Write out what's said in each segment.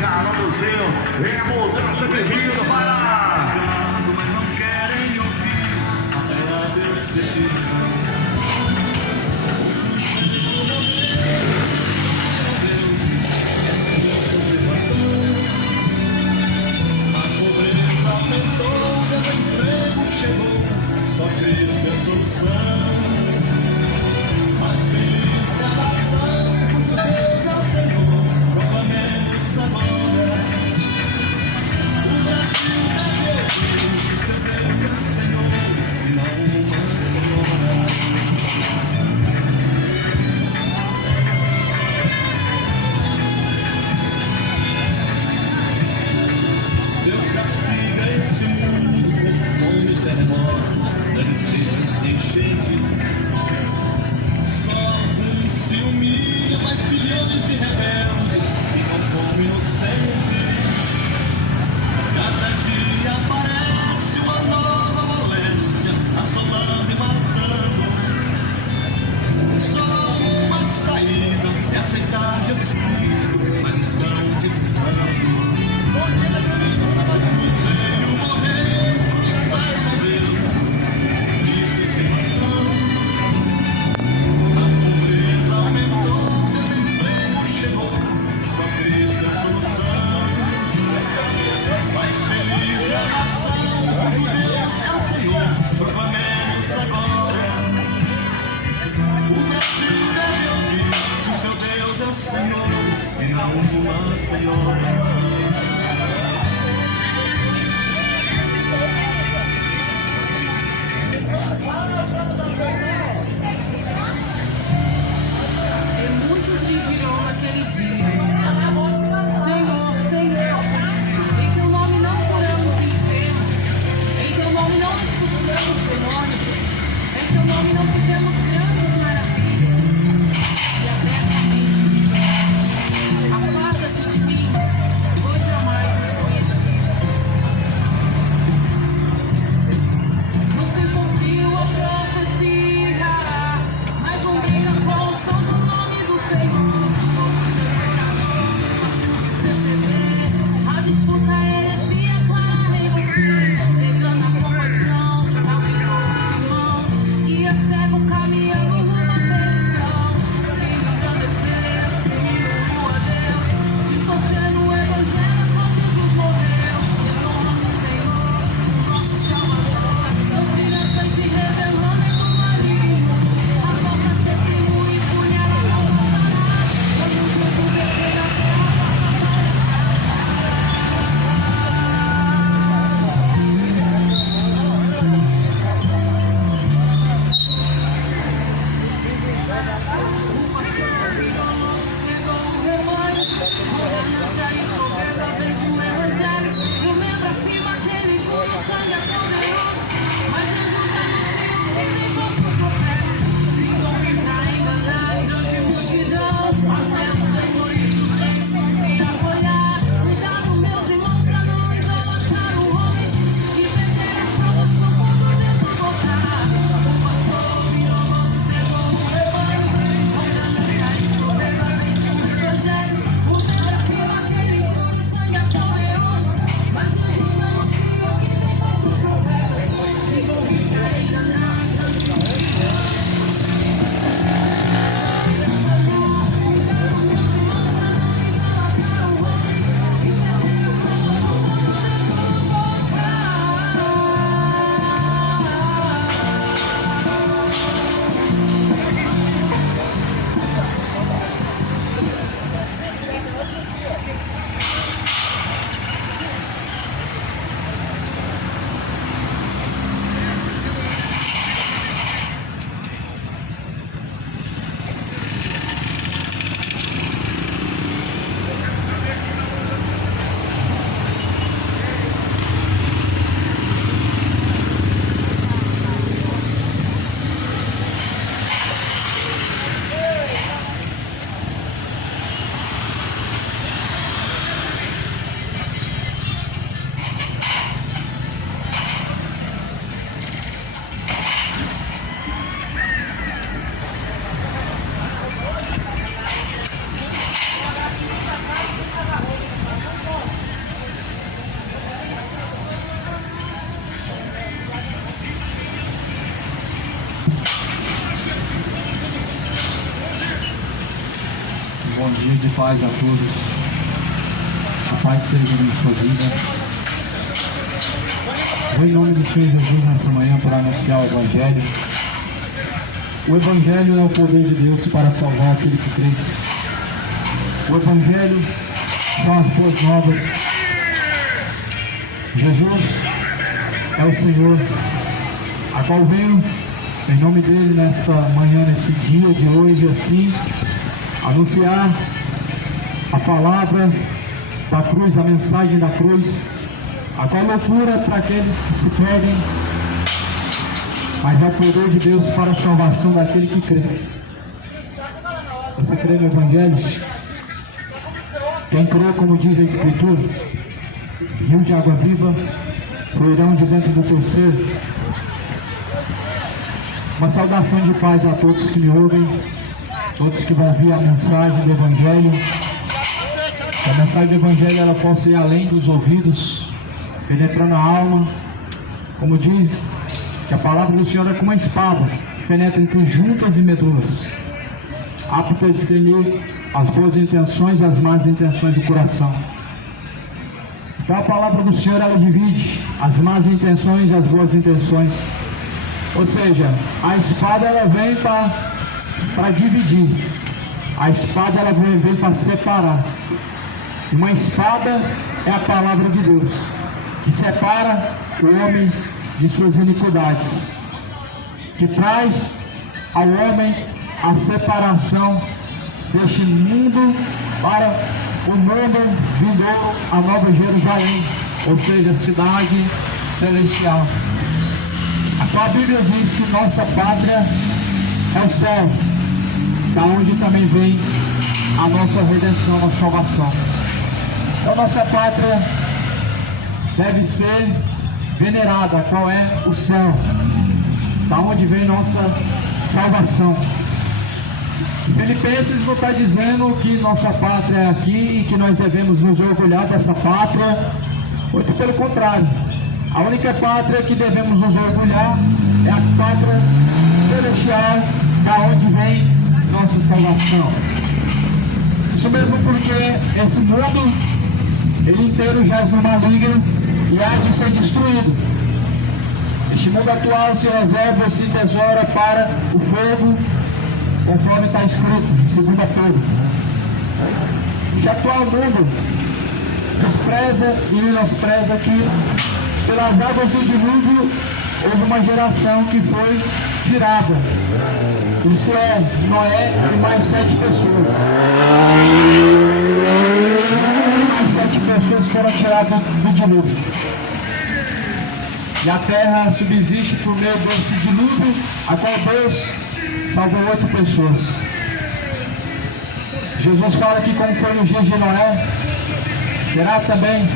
Carolzinho, vem a mudança de Rio do Pará. Mas não querem ouvir até Deus ter. Desemprego chegou, só Cristo é solução. Mas feliz é a nação, cujo Deus é o Senhor. Proclamemos agora. O Brasil é Deus, seu Deus é o Senhor, e não uma senhora. Deus castiga esse mundo com fome, terremotos, danças e enchentes. Só alguns se humilham, mas bilhões de rebeldes ficam como inocentes. Cada dia aparece uma nova moléstia, assolando e matando. Só uma saída é aceitar Jesus Cristo, mas estão recusando. paz a todos. A paz seja na sua vida. Vou em nome do Senhor Jesus nessa manhã para anunciar o Evangelho. O Evangelho é o poder de Deus para salvar aquele que crê. O Evangelho são as boas novas. Jesus é o Senhor, a qual veio em nome dele nesta manhã, nesse dia de hoje, assim, anunciar a palavra da cruz, a mensagem da cruz, a qual loucura para aqueles que se perdem, mas é o poder de Deus para a salvação daquele que crê. Você crê no Evangelho? Quem crê, como diz a Escritura, rio de água viva fluirão de dentro do teu ser. Uma saudação de paz a todos que me ouvem, todos que vão ouvir a mensagem do Evangelho. Que a mensagem do Evangelho ela possa ir além dos ouvidos, penetrando a alma. Como diz, que a palavra do Senhor é como uma espada, que penetra entre juntas e medulas, apta a discernir as boas intenções e as más intenções do coração. Então a palavra do Senhor ela divide as más intenções e as boas intenções. Ou seja, a espada ela vem para dividir. A espada ela vem para separar. Uma espada é a palavra de Deus, que separa o homem de suas iniquidades, que traz ao homem a separação deste mundo para o mundo vindouro, a Nova Jerusalém, ou seja, a cidade celestial. A Bíblia diz que nossa pátria é o céu, da onde também vem a nossa redenção, a nossa salvação. Então nossa pátria deve ser venerada, qual é o céu, da onde vem nossa salvação. Filipenses não está dizendo que nossa pátria é aqui e que nós devemos nos orgulhar dessa pátria, muito pelo contrário. A única pátria que devemos nos orgulhar é a pátria celestial, da onde vem nossa salvação. Isso mesmo porque esse mundo, ele inteiro jaz no maligno e há de ser destruído. Este mundo atual se reserva e se tesoura para o fogo, conforme está escrito em 2 Pedro. O atual mundo despreza e menospreza que pelas águas do dilúvio houve uma geração que foi tirada. Isto é, Noé e mais 7 pessoas. Mais 7 pessoas foram tiradas do dilúvio. E a terra subsiste por meio desse dilúvio, a qual Deus salvou 8 pessoas. Jesus fala que como foi no dia de Noé, será também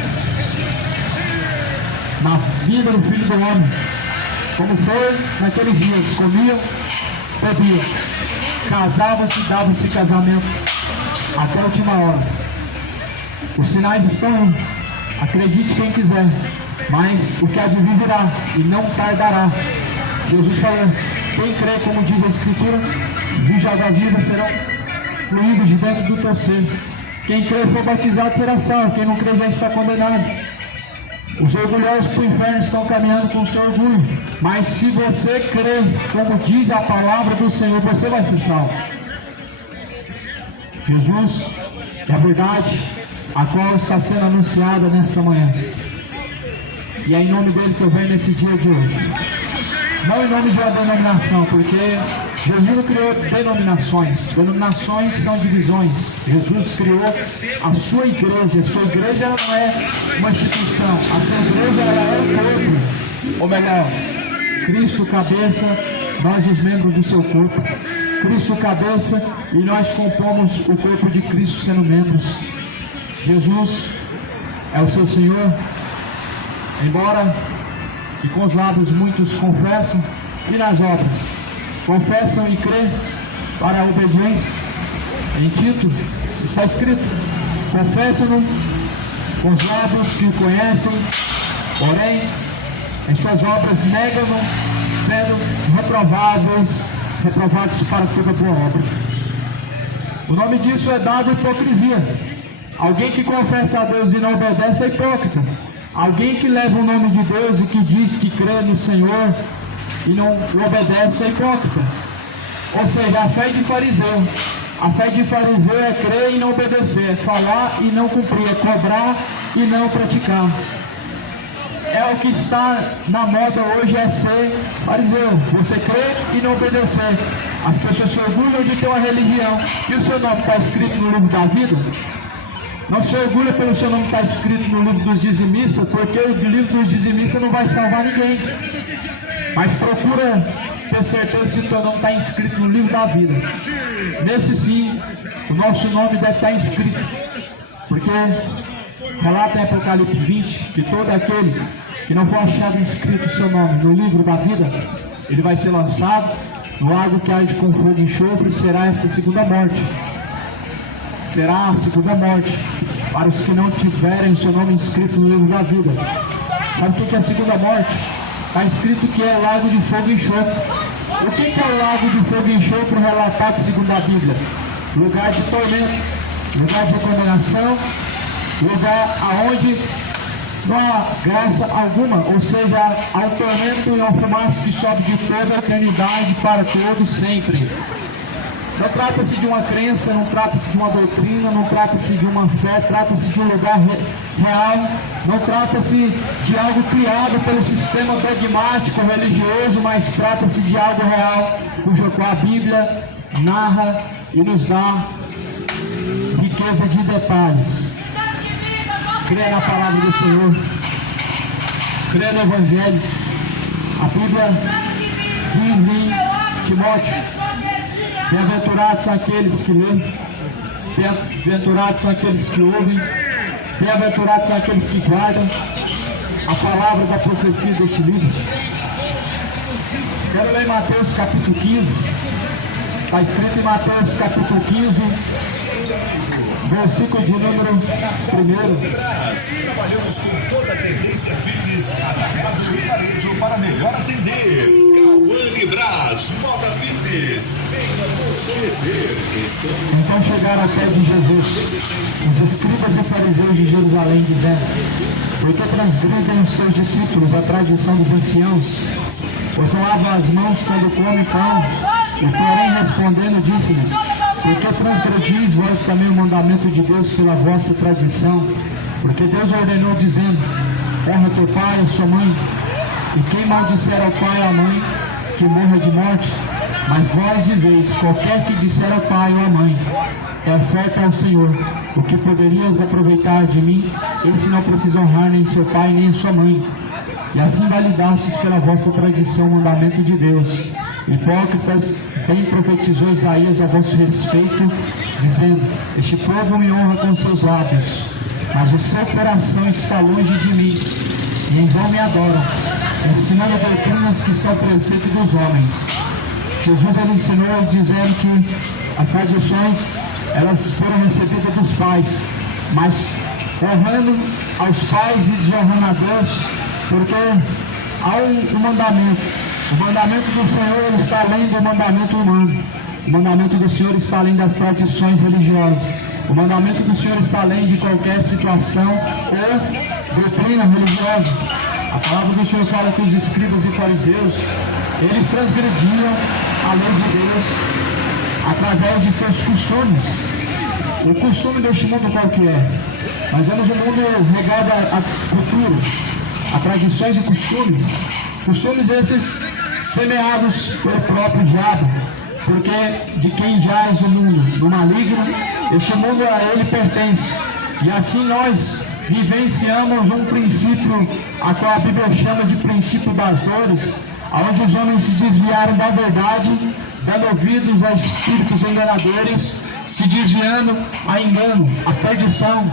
na vida do Filho do Homem. Como foi naqueles dias, comiam, bebiam, casavam-se, davam-se casamento, até a última hora. Os sinais estão aí, acredite quem quiser, mas o que há de vir virá, e não tardará. Jesus falou, quem crê, como diz a Escritura, rios de água viva serão fluídos de dentro do teu ser. Quem crê e for batizado será salvo, quem não crê já está condenado. Os orgulhosos para o inferno estão caminhando com o seu orgulho, mas se você crê, como diz a palavra do Senhor, você vai ser salvo. Jesus é a verdade, a qual está sendo anunciada nesta manhã. E é em nome dele que eu venho nesse dia de hoje. Não em nome de uma denominação, porque Jesus não criou denominações. Denominações são divisões. Jesus criou a sua igreja. A sua igreja não é uma instituição. A sua igreja ela é o corpo. Ou melhor, Cristo cabeça, nós os membros do seu corpo. Cristo cabeça e nós compomos o corpo de Cristo sendo membros. Jesus é o seu Senhor. Embora que com os lábios muitos confessam, e nas obras confessam e crê para a obediência. Em Tito está escrito, confessam-no com os lábios que o conhecem, porém em suas obras negam-no, sendo reprovados para toda boa obra. O nome disso é dado hipocrisia. Alguém que confessa a Deus e não obedece é hipócrita. Alguém que leva o nome de Deus e que diz que crê no Senhor e não obedece é hipócrita. Ou seja, a fé de fariseu. A fé de fariseu é crer e não obedecer, é falar e não cumprir, é cobrar e não praticar. É o que está na moda hoje, é ser fariseu. Você crê e não obedecer. As pessoas se orgulham de ter uma religião. E o seu nome está escrito no livro da vida? Não se orgulha pelo seu nome estar escrito no livro dos dizimistas, porque o livro dos dizimistas não vai salvar ninguém. Mas procura ter certeza se o seu nome está inscrito no livro da vida. Nesse sim, o nosso nome deve estar inscrito. Porque relata em Apocalipse 20 que todo aquele que não for achado inscrito o seu nome no livro da vida, ele vai ser lançado no lago que arde com fogo e enxofre, será esta segunda morte. Será a segunda morte para os que não tiverem o seu nome inscrito no livro da vida. Sabe o que é a segunda morte? Está escrito que é lago de fogo e enxofre. O que é o lago de fogo e enxofre relatado segundo a Bíblia? Lugar de tormento, lugar de condenação, lugar aonde não há graça alguma, ou seja, há um tormento e uma fumaça que sobe de toda a eternidade para todo sempre. Não trata-se de uma crença, não trata-se de uma doutrina, não trata-se de uma fé, trata-se de um lugar real, não trata-se de algo criado pelo sistema dogmático religioso, mas trata-se de algo real, cujo qual a Bíblia narra e nos dá riqueza de detalhes. Crê na palavra do Senhor, crê no Evangelho. A Bíblia diz em Timóteo: bem-aventurados são aqueles que leem, bem-aventurados são aqueles que ouvem, bem-aventurados são aqueles que guardam a palavra da profecia deste livro. Quero ler Mateus capítulo 15, está escrito em Mateus capítulo 15, versículo de número 1. Trabalhamos com toda a tendência fitness, atacado e varejo para melhor atender. Cauane Brás, moda fitness, venha nos conhecer. Então chegaram ao pé de Jesus os escribas e fariseus de Jerusalém, dizendo: por que transgridem os seus discípulos a tradição dos anciãos? Pois não lavam as mãos quando comem pão. E porém respondendo disse-lhes: por que transgredis vós também o mandamento de Deus pela vossa tradição? Porque Deus ordenou dizendo: honra teu pai e sua mãe, e quem maldisser ao pai ou à mãe, que morra de morte. Mas vós dizeis: qualquer que disser ao pai ou à mãe, é oferta ao Senhor, o que poderias aproveitar de mim, esse não precisa honrar nem seu pai nem sua mãe. E assim validastes pela vossa tradição o mandamento de Deus. Hipócritas, bem profetizou Isaías a vosso respeito, dizendo: este povo me honra com seus lábios, mas o seu coração está longe de mim, e em vão me adoram, ensinando doutrinas que são preceito dos homens. Jesus ele ensinou dizendo que as tradições elas foram recebidas dos pais, mas honrando aos pais e desonrando a Deus, porque há um mandamento. O mandamento do Senhor está além do mandamento humano. O mandamento do Senhor está além das tradições religiosas. O mandamento do Senhor está além de qualquer situação ou doutrina religiosa. A palavra do Senhor fala que os escribas e fariseus, eles transgrediam a lei de Deus através de seus costumes. O costume deste mundo qual que é? Nós vemos um mundo regado a culturas, a tradições e costumes. Costumes esses semeados pelo próprio diabo, porque de quem jaz o mundo, do maligno, este mundo a ele pertence. E assim nós vivenciamos um princípio, a qual a Bíblia chama de princípio das dores, onde os homens se desviaram da verdade, dando ouvidos a espíritos enganadores, se desviando a engano, a perdição,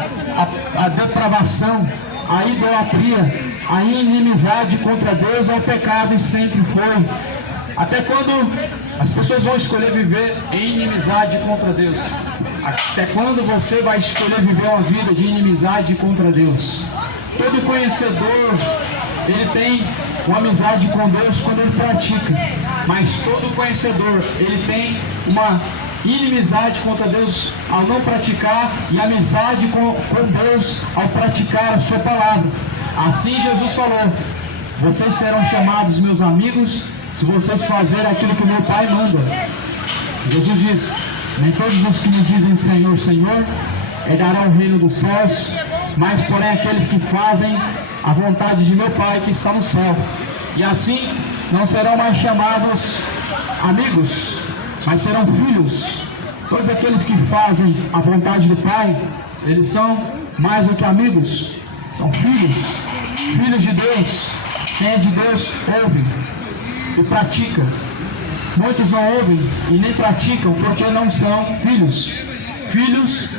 a depravação, a idolatria, a inimizade contra Deus é o pecado e sempre foi. Até quando as pessoas vão escolher viver em inimizade contra Deus? Até quando você vai escolher viver uma vida de inimizade contra Deus? Todo conhecedor, ele tem uma amizade com Deus quando ele pratica, mas todo conhecedor, ele tem uma inimizade contra Deus ao não praticar e amizade com Deus ao praticar a sua palavra. Assim Jesus falou: vocês serão chamados meus amigos se vocês fizerem aquilo que meu Pai manda. Jesus diz: nem todos os que me dizem Senhor, Senhor herdarão o reino dos céus, mas porém aqueles que fazem a vontade de meu Pai que está no céu. E assim não serão mais chamados amigos, mas serão filhos. Todos aqueles que fazem a vontade do Pai, eles são mais do que amigos, são filhos, filhos de Deus. Quem é de Deus ouve e pratica. Muitos não ouvem e nem praticam porque não são filhos. Filhos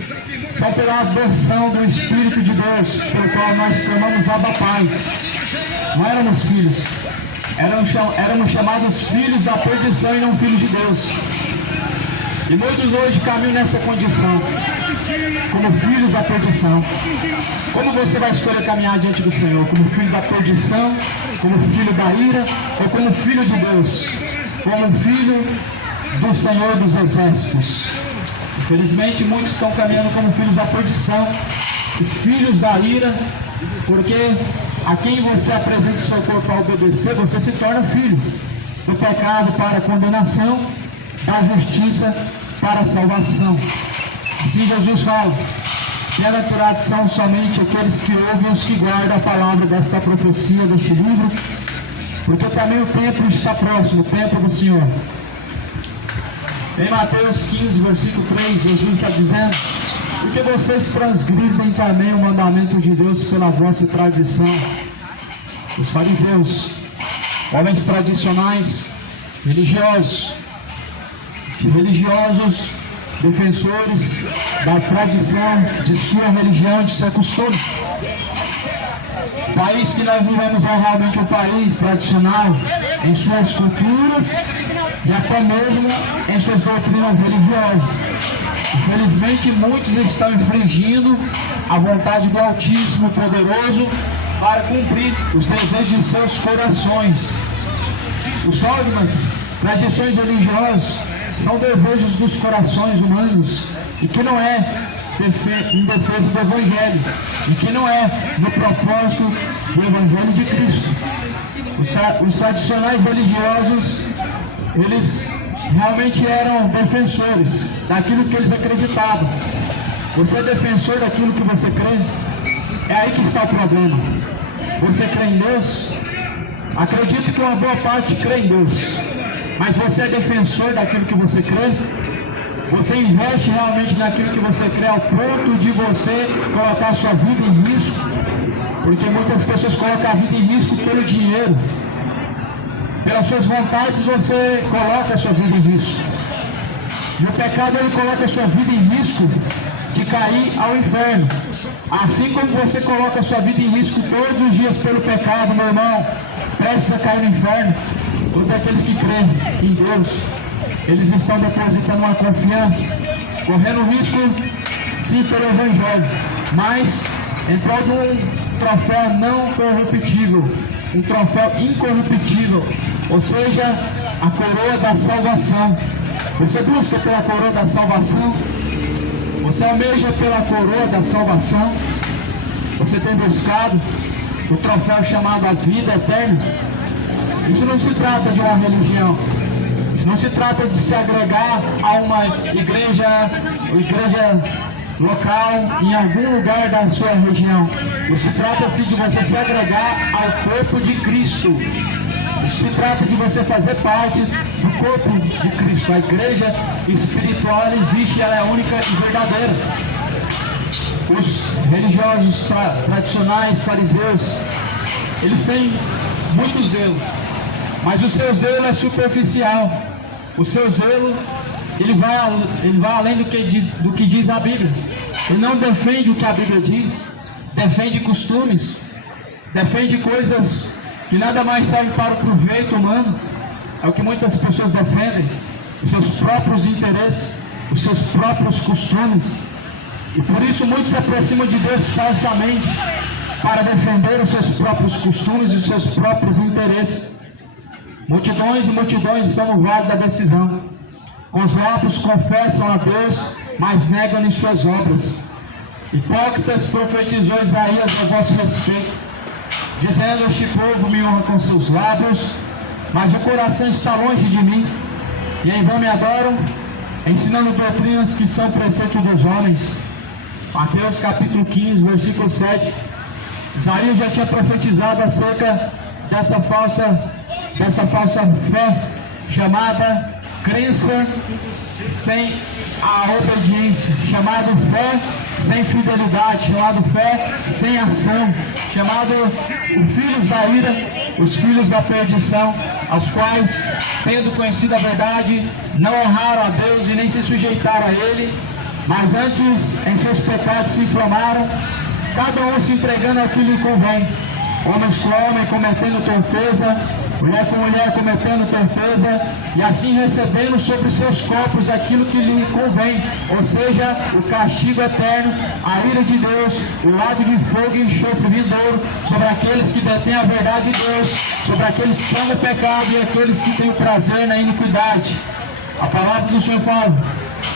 são pela adoção do Espírito de Deus, pelo qual nós chamamos Abba Pai. Não éramos filhos, éramos chamados filhos da perdição e não filhos de Deus. E muitos hoje caminham nessa condição, como filhos da perdição. Como você vai escolher caminhar diante do Senhor? Como filho da perdição, como filho da ira, ou como filho de Deus? Como filho do Senhor dos Exércitos? Infelizmente, muitos estão caminhando como filhos da perdição e filhos da ira, porque a quem você apresenta o seu corpo a obedecer, você se torna filho do pecado para a condenação, da justiça para a salvação. Assim Jesus fala: bem-aventurados são somente aqueles que ouvem e os que guardam a palavra desta profecia, deste livro, porque também o tempo está próximo, o tempo do Senhor. Em Mateus 15, versículo 3, Jesus está dizendo: porque vocês transgridem também o mandamento de Deus pela vossa tradição. Os fariseus, homens tradicionais, religiosos, defensores da tradição de sua religião, de seu costume. O país que nós vivemos é realmente um país tradicional em suas culturas e até mesmo em suas doutrinas religiosas. Infelizmente, muitos estão infringindo a vontade do Altíssimo Poderoso para cumprir os desejos de seus corações. Os dogmas, tradições religiosas são desejos dos corações humanos e que não é em defesa do Evangelho e que não é no propósito do Evangelho de Cristo. Os tradicionais religiosos, eles realmente eram defensores daquilo que eles acreditavam. Você é defensor daquilo que você crê? É aí que está o problema. Você crê em Deus? Acredito que uma boa parte crê em Deus, mas você é defensor daquilo que você crê? Você investe realmente naquilo que você crê ao ponto de você colocar a sua vida em risco? Porque muitas pessoas colocam a vida em risco pelo dinheiro. Pelas suas vontades você coloca a sua vida em risco. E o pecado, ele coloca a sua vida em risco de cair ao inferno. Assim como você coloca a sua vida em risco todos os dias pelo pecado, meu irmão, prestes a cair no inferno. Todos aqueles que creem em Deus, eles estão depositando uma confiança, correndo risco, sim, pelo Evangelho, mas em prol de um troféu não corruptível, um troféu incorruptível, ou seja, a coroa da salvação. Você busca pela coroa da salvação? Você almeja pela coroa da salvação? Você tem buscado o troféu chamado a vida eterna? Isso não se trata de uma religião. Isso não se trata de se agregar a uma igreja local em algum lugar da sua região. Isso se trata-se de você se agregar ao corpo de Cristo. Isso se trata de você fazer parte do corpo de Cristo. A igreja espiritual existe, ela é única e verdadeira. Os religiosos tradicionais, fariseus, eles têm muito zelo, mas o seu zelo é superficial. O seu zelo, ele vai além do que diz a Bíblia. Ele não defende o que a Bíblia diz, defende costumes, defende coisas que nada mais servem para o proveito humano. É o que muitas pessoas defendem, os seus próprios interesses, os seus próprios costumes. E por isso muitos se aproximam de Deus falsamente, para defender os seus próprios costumes e os seus próprios interesses. Multidões e multidões estão no vale da decisão. Com os lábios confessam a Deus, mas negam em suas obras. Hipócritas, profetizou Isaías a vosso respeito, dizendo: este povo me honra com seus lábios, mas o coração está longe de mim, e em vão me adoram, ensinando doutrinas que são preceito dos homens. Mateus capítulo 15, versículo 7. Isaías já tinha profetizado acerca dessa falsa fé, chamada crença sem a obediência, chamado fé sem fidelidade, chamado fé sem ação, chamado os filhos da ira, os filhos da perdição, aos quais, tendo conhecido a verdade, não honraram a Deus e nem se sujeitaram a Ele, mas antes em seus pecados se inflamaram, cada um se entregando ao que lhe convém, homens com homem cometendo torpeza, mulher com mulher cometendo torpeza, e assim recebendo sobre seus corpos aquilo que lhe convém, ou seja, o castigo eterno, a ira de Deus, o lago de fogo e enxofre vindouro sobre aqueles que detêm a verdade de Deus, sobre aqueles que amam o pecado e aqueles que têm o prazer na iniquidade. A palavra do Senhor fala: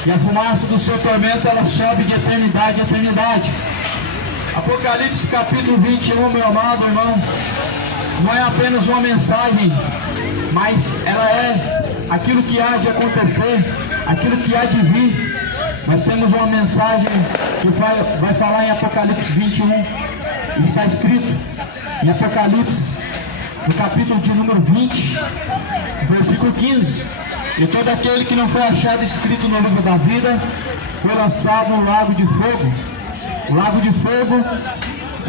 e a fumaça do seu tormento ela sobe de eternidade a eternidade. Apocalipse capítulo 21, meu amado irmão, não é apenas uma mensagem, mas ela é aquilo que há de acontecer, aquilo que há de vir. Nós temos uma mensagem que vai falar em Apocalipse 21, e está escrito em Apocalipse, no capítulo de número 20, versículo 15: e todo aquele que não foi achado escrito no livro da vida foi lançado no lago de fogo. O lago de fogo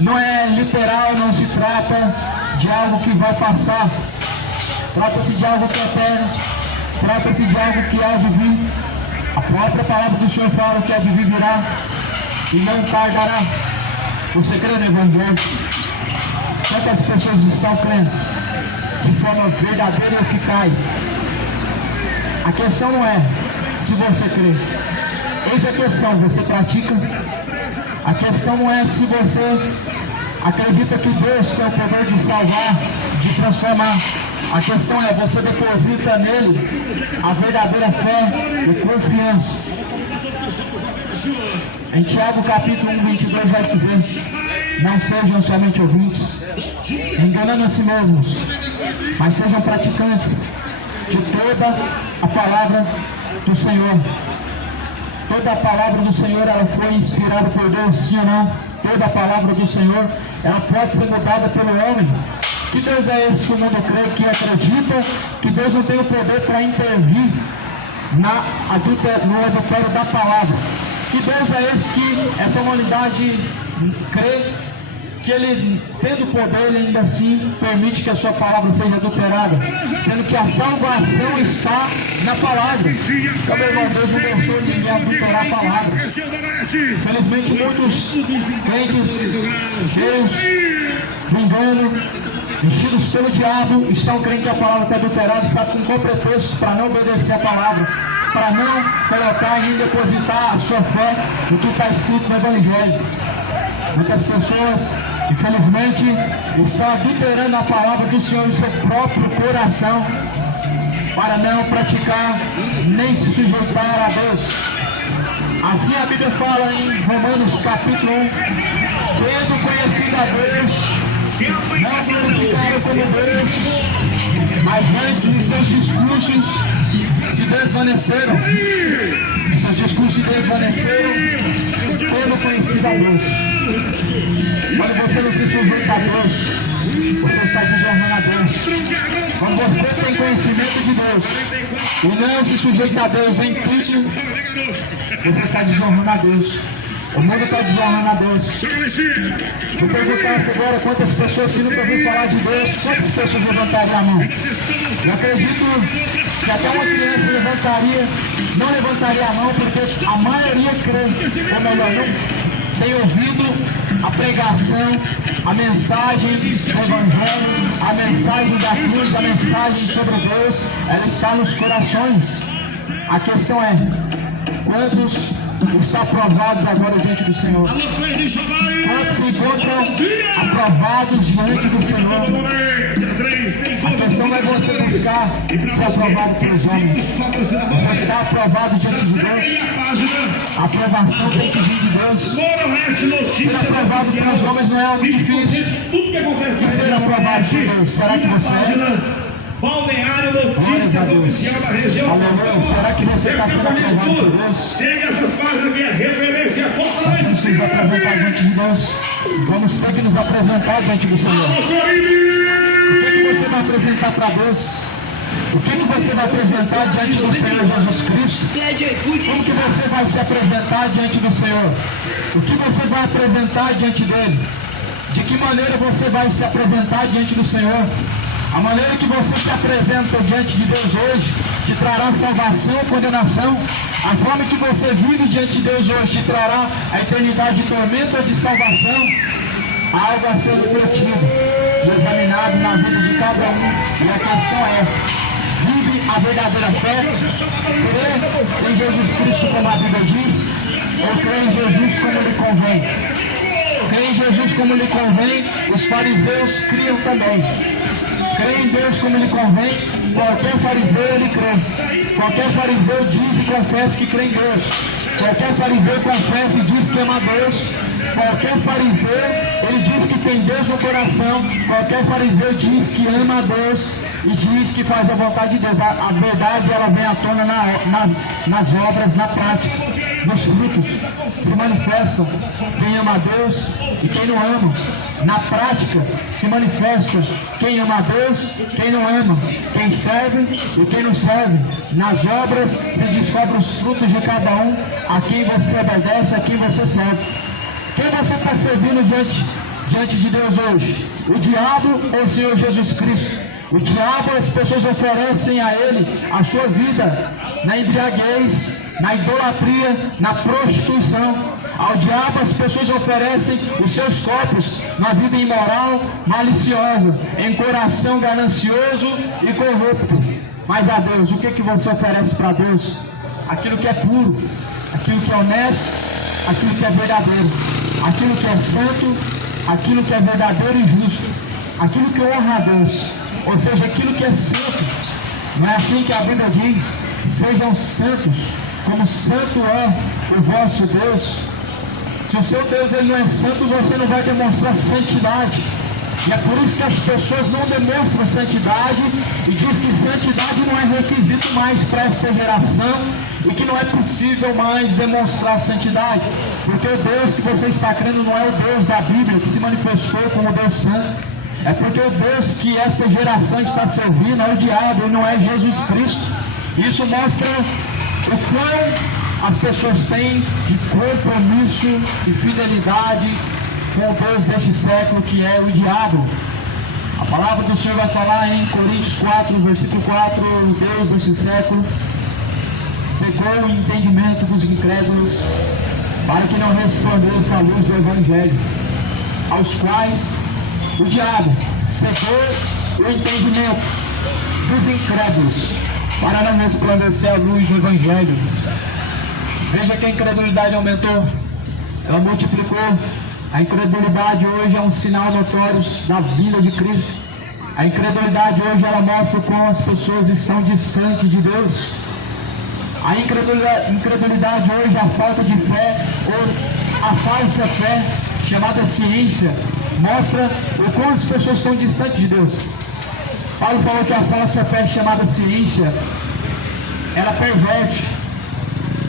não é literal, não se trata de algo que vai passar, trata-se de algo que é eterno, trata-se de algo que há de vir. A própria palavra do Senhor fala que há de vir virá e não tardará. Você crê no Evangelho? Quantas pessoas estão crendo de forma verdadeira e eficaz? A questão não é se você crê, eis a questão: você pratica? A questão não é se você acredita que Deus tem o poder de salvar, de transformar. A questão é: você deposita nele a verdadeira fé e confiança. Em Tiago capítulo 1, 22 vai dizer: não sejam somente ouvintes, enganando a si mesmos, mas sejam praticantes de toda a palavra do Senhor. Toda a palavra do Senhor ela foi inspirada por Deus, sim ou não? Toda a palavra do Senhor ela pode ser mudada pelo homem. Que Deus é esse que o mundo crê, que acredita que Deus não tem o poder para intervir no adultério da palavra? Que Deus é esse que essa humanidade crê que Ele, tendo poder, Ele ainda assim permite que a sua palavra seja adulterada, sendo que a salvação está na palavra? Então, meu irmão, Deus não deixou ninguém adulterar a palavra. Infelizmente, muitos crentes cheios de engano, enchidos pelo diabo, estão crendo que a palavra está adulterada e sabe com pretextos para não obedecer a palavra, para não colocar e depositar a sua fé no que está escrito no Evangelho. Muitas pessoas, infelizmente, estão adulterando a palavra do Senhor em seu próprio coração, para não praticar nem se sujeitar a Deus. Assim a Bíblia fala em Romanos capítulo 1: tendo conhecido a Deus, não glorificaram como Deus, mas antes em seus discursos se desvaneceram. Em seus discursos se desvaneceram, tendo conhecido a Deus. Quando você não se sujeita a Deus, você está desonrando a Deus. Quando você tem conhecimento de Deus e não se sujeita a Deus em tudo, você está desonrando a Deus. O mundo está desonrando a Deus. Se eu perguntasse agora quantas pessoas que nunca ouviram falar de Deus, quantas pessoas levantariam a mão? Eu acredito que até uma criança não levantaria a mão, porque a maioria crê, ou melhor, não tem ouvido a pregação, a mensagem do Evangelho, a mensagem da cruz, a mensagem sobre Deus, ela está nos corações. A questão é: quantos estão provados agora diante do Senhor? Quantos se encontram aprovados diante do Senhor? A questão é você buscar ser aprovado pelos homens. Você está aprovado diante de Deus. A aprovação tem que vir de Deus. Ser aprovado pelos homens não é algo difícil. E ser aprovado por Deus, será que você é? Balneário Notícias Oficial da região. Aleluia. Será que você está sendo aprovado por Deus? Segue essa página que é referência Nós precisamos apresentar diante de Deus. Vamos ter que nos apresentar diante do Senhor. O que você vai apresentar para Deus? O que você vai apresentar diante do Senhor Jesus Cristo? Como que você vai se apresentar diante do Senhor? O que você vai apresentar diante dele? De que maneira você vai se apresentar diante do Senhor? A maneira que você se apresenta diante de Deus hoje te trará salvação ou condenação. A forma que você vive diante de Deus hoje te trará a eternidade de tormento ou de salvação. Há algo a ser refletido e examinado na vida de cada um. E a questão é: vive a verdadeira fé? Crê em Jesus Cristo como a Bíblia diz? Ou crê em Jesus como lhe convém? Crê em Jesus como lhe convém, os fariseus criam também. Crê em Deus como lhe convém, qualquer fariseu ele crê. Qualquer fariseu diz e confessa que crê em Deus. Qualquer fariseu confessa e diz que ama Deus. Qualquer fariseu, ele diz que tem Deus no coração. Qualquer fariseu diz que ama a Deus e diz que faz a vontade de Deus. A verdade, ela vem à tona nas obras, na prática, nos frutos. Se manifestam quem ama a Deus e quem não ama. Na prática, se manifesta quem ama a Deus, quem não ama, quem serve e quem não serve. Nas obras se descobre os frutos de cada um, a quem você obedece, a quem você serve. Quem você está servindo diante de Deus hoje? O diabo ou o Senhor Jesus Cristo? O diabo, as pessoas oferecem a ele a sua vida na embriaguez, na idolatria, na prostituição. Ao diabo as pessoas oferecem os seus corpos na vida imoral, maliciosa, em coração ganancioso e corrupto. Mas a Deus, o que você oferece para Deus? Aquilo que é puro, aquilo que é honesto, aquilo que é verdadeiro, aquilo que é santo, aquilo que é verdadeiro e justo, aquilo que honra a Deus, ou seja, aquilo que é santo. Não é assim que a Bíblia diz: sejam santos, como santo é o vosso Deus. Se o seu Deus ele não é santo, você não vai demonstrar santidade. E é por isso que as pessoas não demonstram santidade e diz que santidade não é requisito mais para esta geração e que não é possível mais demonstrar santidade. Porque o Deus que você está crendo não é o Deus da Bíblia que se manifestou como Deus Santo. É porque o Deus que esta geração está servindo é o diabo e não é Jesus Cristo. Isso mostra o quão as pessoas têm de compromisso e fidelidade com o Deus deste século, que é o diabo. A palavra do Senhor vai falar em Coríntios 4, versículo 4: o Deus deste século cegou o entendimento dos incrédulos, para que não resplandeça a luz do Evangelho, aos quais o diabo cegou o entendimento dos incrédulos, para não resplandecer a luz do Evangelho. Veja que a incredulidade aumentou, ela multiplicou. A incredulidade hoje é um sinal notório da vinda de Cristo. A incredulidade hoje ela mostra como as pessoas estão distantes de Deus. A incredulidade hoje é a falta de fé, ou a falsa fé, chamada ciência, mostra o quão as pessoas estão distantes de Deus. Paulo falou que a falsa fé, chamada ciência, ela perverte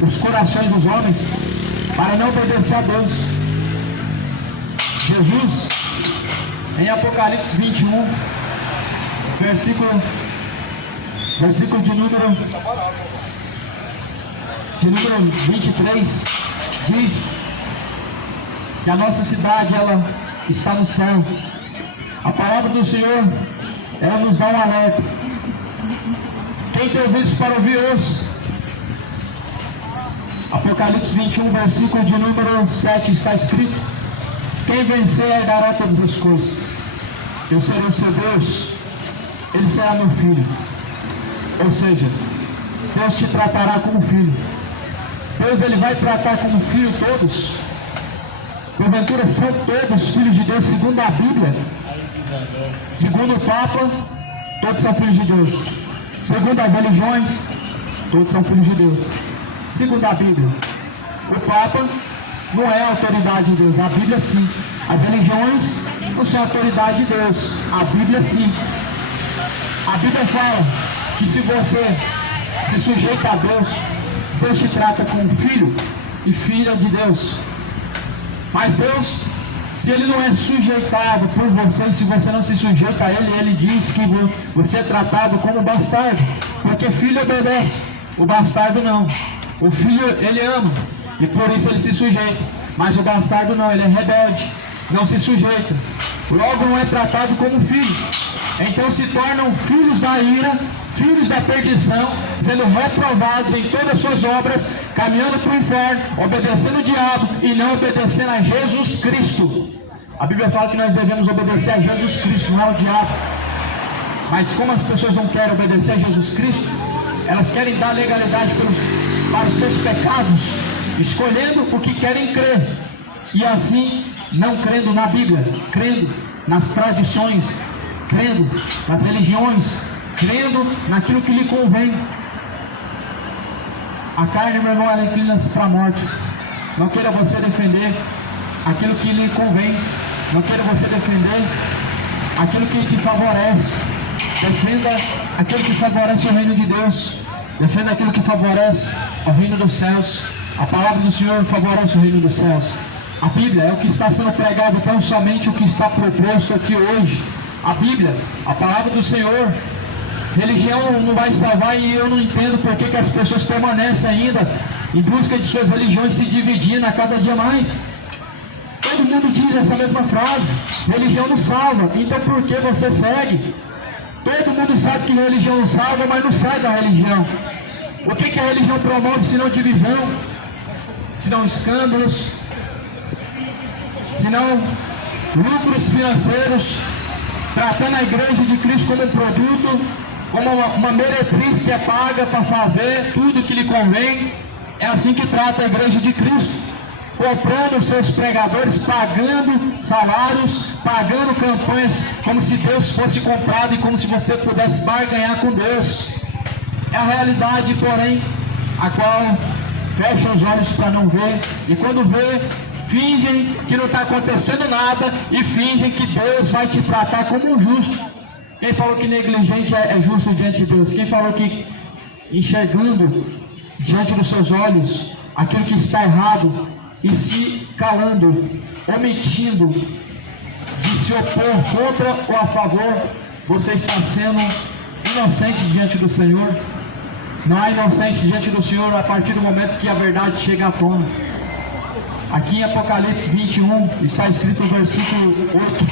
os corações dos homens para não obedecer a Deus. Jesus, em Apocalipse 21, versículo de número 23, diz que a nossa cidade ela está no céu. A palavra do Senhor ela nos dá um alerta. Quem tem ouvidos para ouvir, ouça. Apocalipse 21, versículo de número 7, está escrito: quem vencer herdará todas as coisas. Eu serei o seu Deus, ele será meu filho. Ou seja, Deus te tratará como filho. Deus ele vai tratar como filho todos Porventura são todos filhos de Deus segundo a Bíblia? Segundo o Papa, todos são filhos de Deus. Segundo as religiões, todos são filhos de Deus. Segundo a Bíblia, o Papa não é a autoridade de Deus, a Bíblia sim. As religiões não são a autoridade de Deus, a Bíblia sim. A Bíblia fala que se você se sujeita a Deus, Deus te trata como filho e filha de Deus. Mas Deus, se Ele não é sujeitado por você, se você não se sujeita a Ele, Ele diz que você é tratado como bastardo. Porque filho obedece, o bastardo não. O filho, ele ama, e por isso ele se sujeita. Mas o bastardo não, ele é rebelde, não se sujeita. Logo não é tratado como filho. Então se tornam filhos da ira, filhos da perdição, sendo reprovados em todas as suas obras, caminhando para o inferno, obedecendo o diabo e não obedecendo a Jesus Cristo. A Bíblia fala que nós devemos obedecer a Jesus Cristo, não ao diabo. Mas como as pessoas não querem obedecer a Jesus Cristo, elas querem dar legalidade para os seus pecados, escolhendo o que querem crer, e assim não crendo na Bíblia, crendo nas tradições, crendo nas religiões, crendo naquilo que lhe convém. A carne, meu irmão, ela inclina-se para a morte. Não queira você defender aquilo que lhe convém, não queira você defender aquilo que te favorece. Defenda aquilo que favorece o reino de Deus, defenda aquilo que favorece o reino dos céus. A palavra do Senhor favorece o reino dos céus. A Bíblia é o que está sendo pregado, tão somente o que está proposto aqui hoje. A Bíblia, a palavra do Senhor. Religião não vai salvar, e eu não entendo por que as pessoas permanecem ainda em busca de suas religiões, se dividindo a cada dia mais. Todo mundo diz essa mesma frase: religião não salva, então por que você segue? Todo mundo sabe que religião não salva, mas não sai da religião. O que a religião promove senão divisão, senão escândalos, senão lucros financeiros, tratando a igreja de Cristo como um produto, como uma meretriz que é paga para fazer tudo o que lhe convém. É assim que trata a igreja de Cristo, comprando os seus pregadores, pagando salários, pagando campanhas, como se Deus fosse comprado e como se você pudesse barganhar com Deus. É a realidade, porém, a qual fecha os olhos para não ver, e quando vê, fingem que não está acontecendo nada e fingem que Deus vai te tratar como um justo. Quem falou que negligente é justo diante de Deus? Quem falou que enxergando diante dos seus olhos aquilo que está errado e se calando, omitindo de se opor contra ou a favor, você está sendo inocente diante do Senhor? Não há inocente diante do Senhor a partir do momento que a verdade chega à tona. Aqui em Apocalipse 21 está escrito o versículo 8: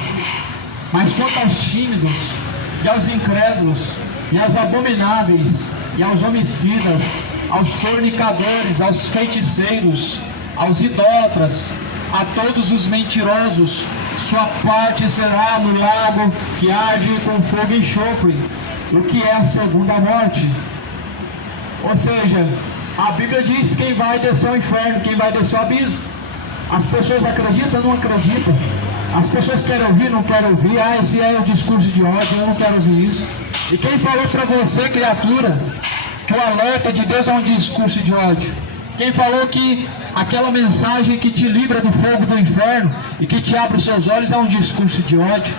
mas quanto aos tímidos, e aos incrédulos, e aos abomináveis, e aos homicidas, aos fornicadores, aos feiticeiros, aos idólatras, a todos os mentirosos, sua parte será no lago que arde com fogo e enxofre, o que é a segunda morte. Ou seja, a Bíblia diz quem vai descer ao inferno, quem vai descer ao abismo. As pessoas acreditam, não acreditam. As pessoas querem ouvir, não querem ouvir. Ah, esse é o discurso de ódio, eu não quero ouvir isso. E quem falou para você, criatura, que o alerta de Deus é um discurso de ódio? Quem falou que aquela mensagem que te livra do fogo do inferno e que te abre os seus olhos é um discurso de ódio?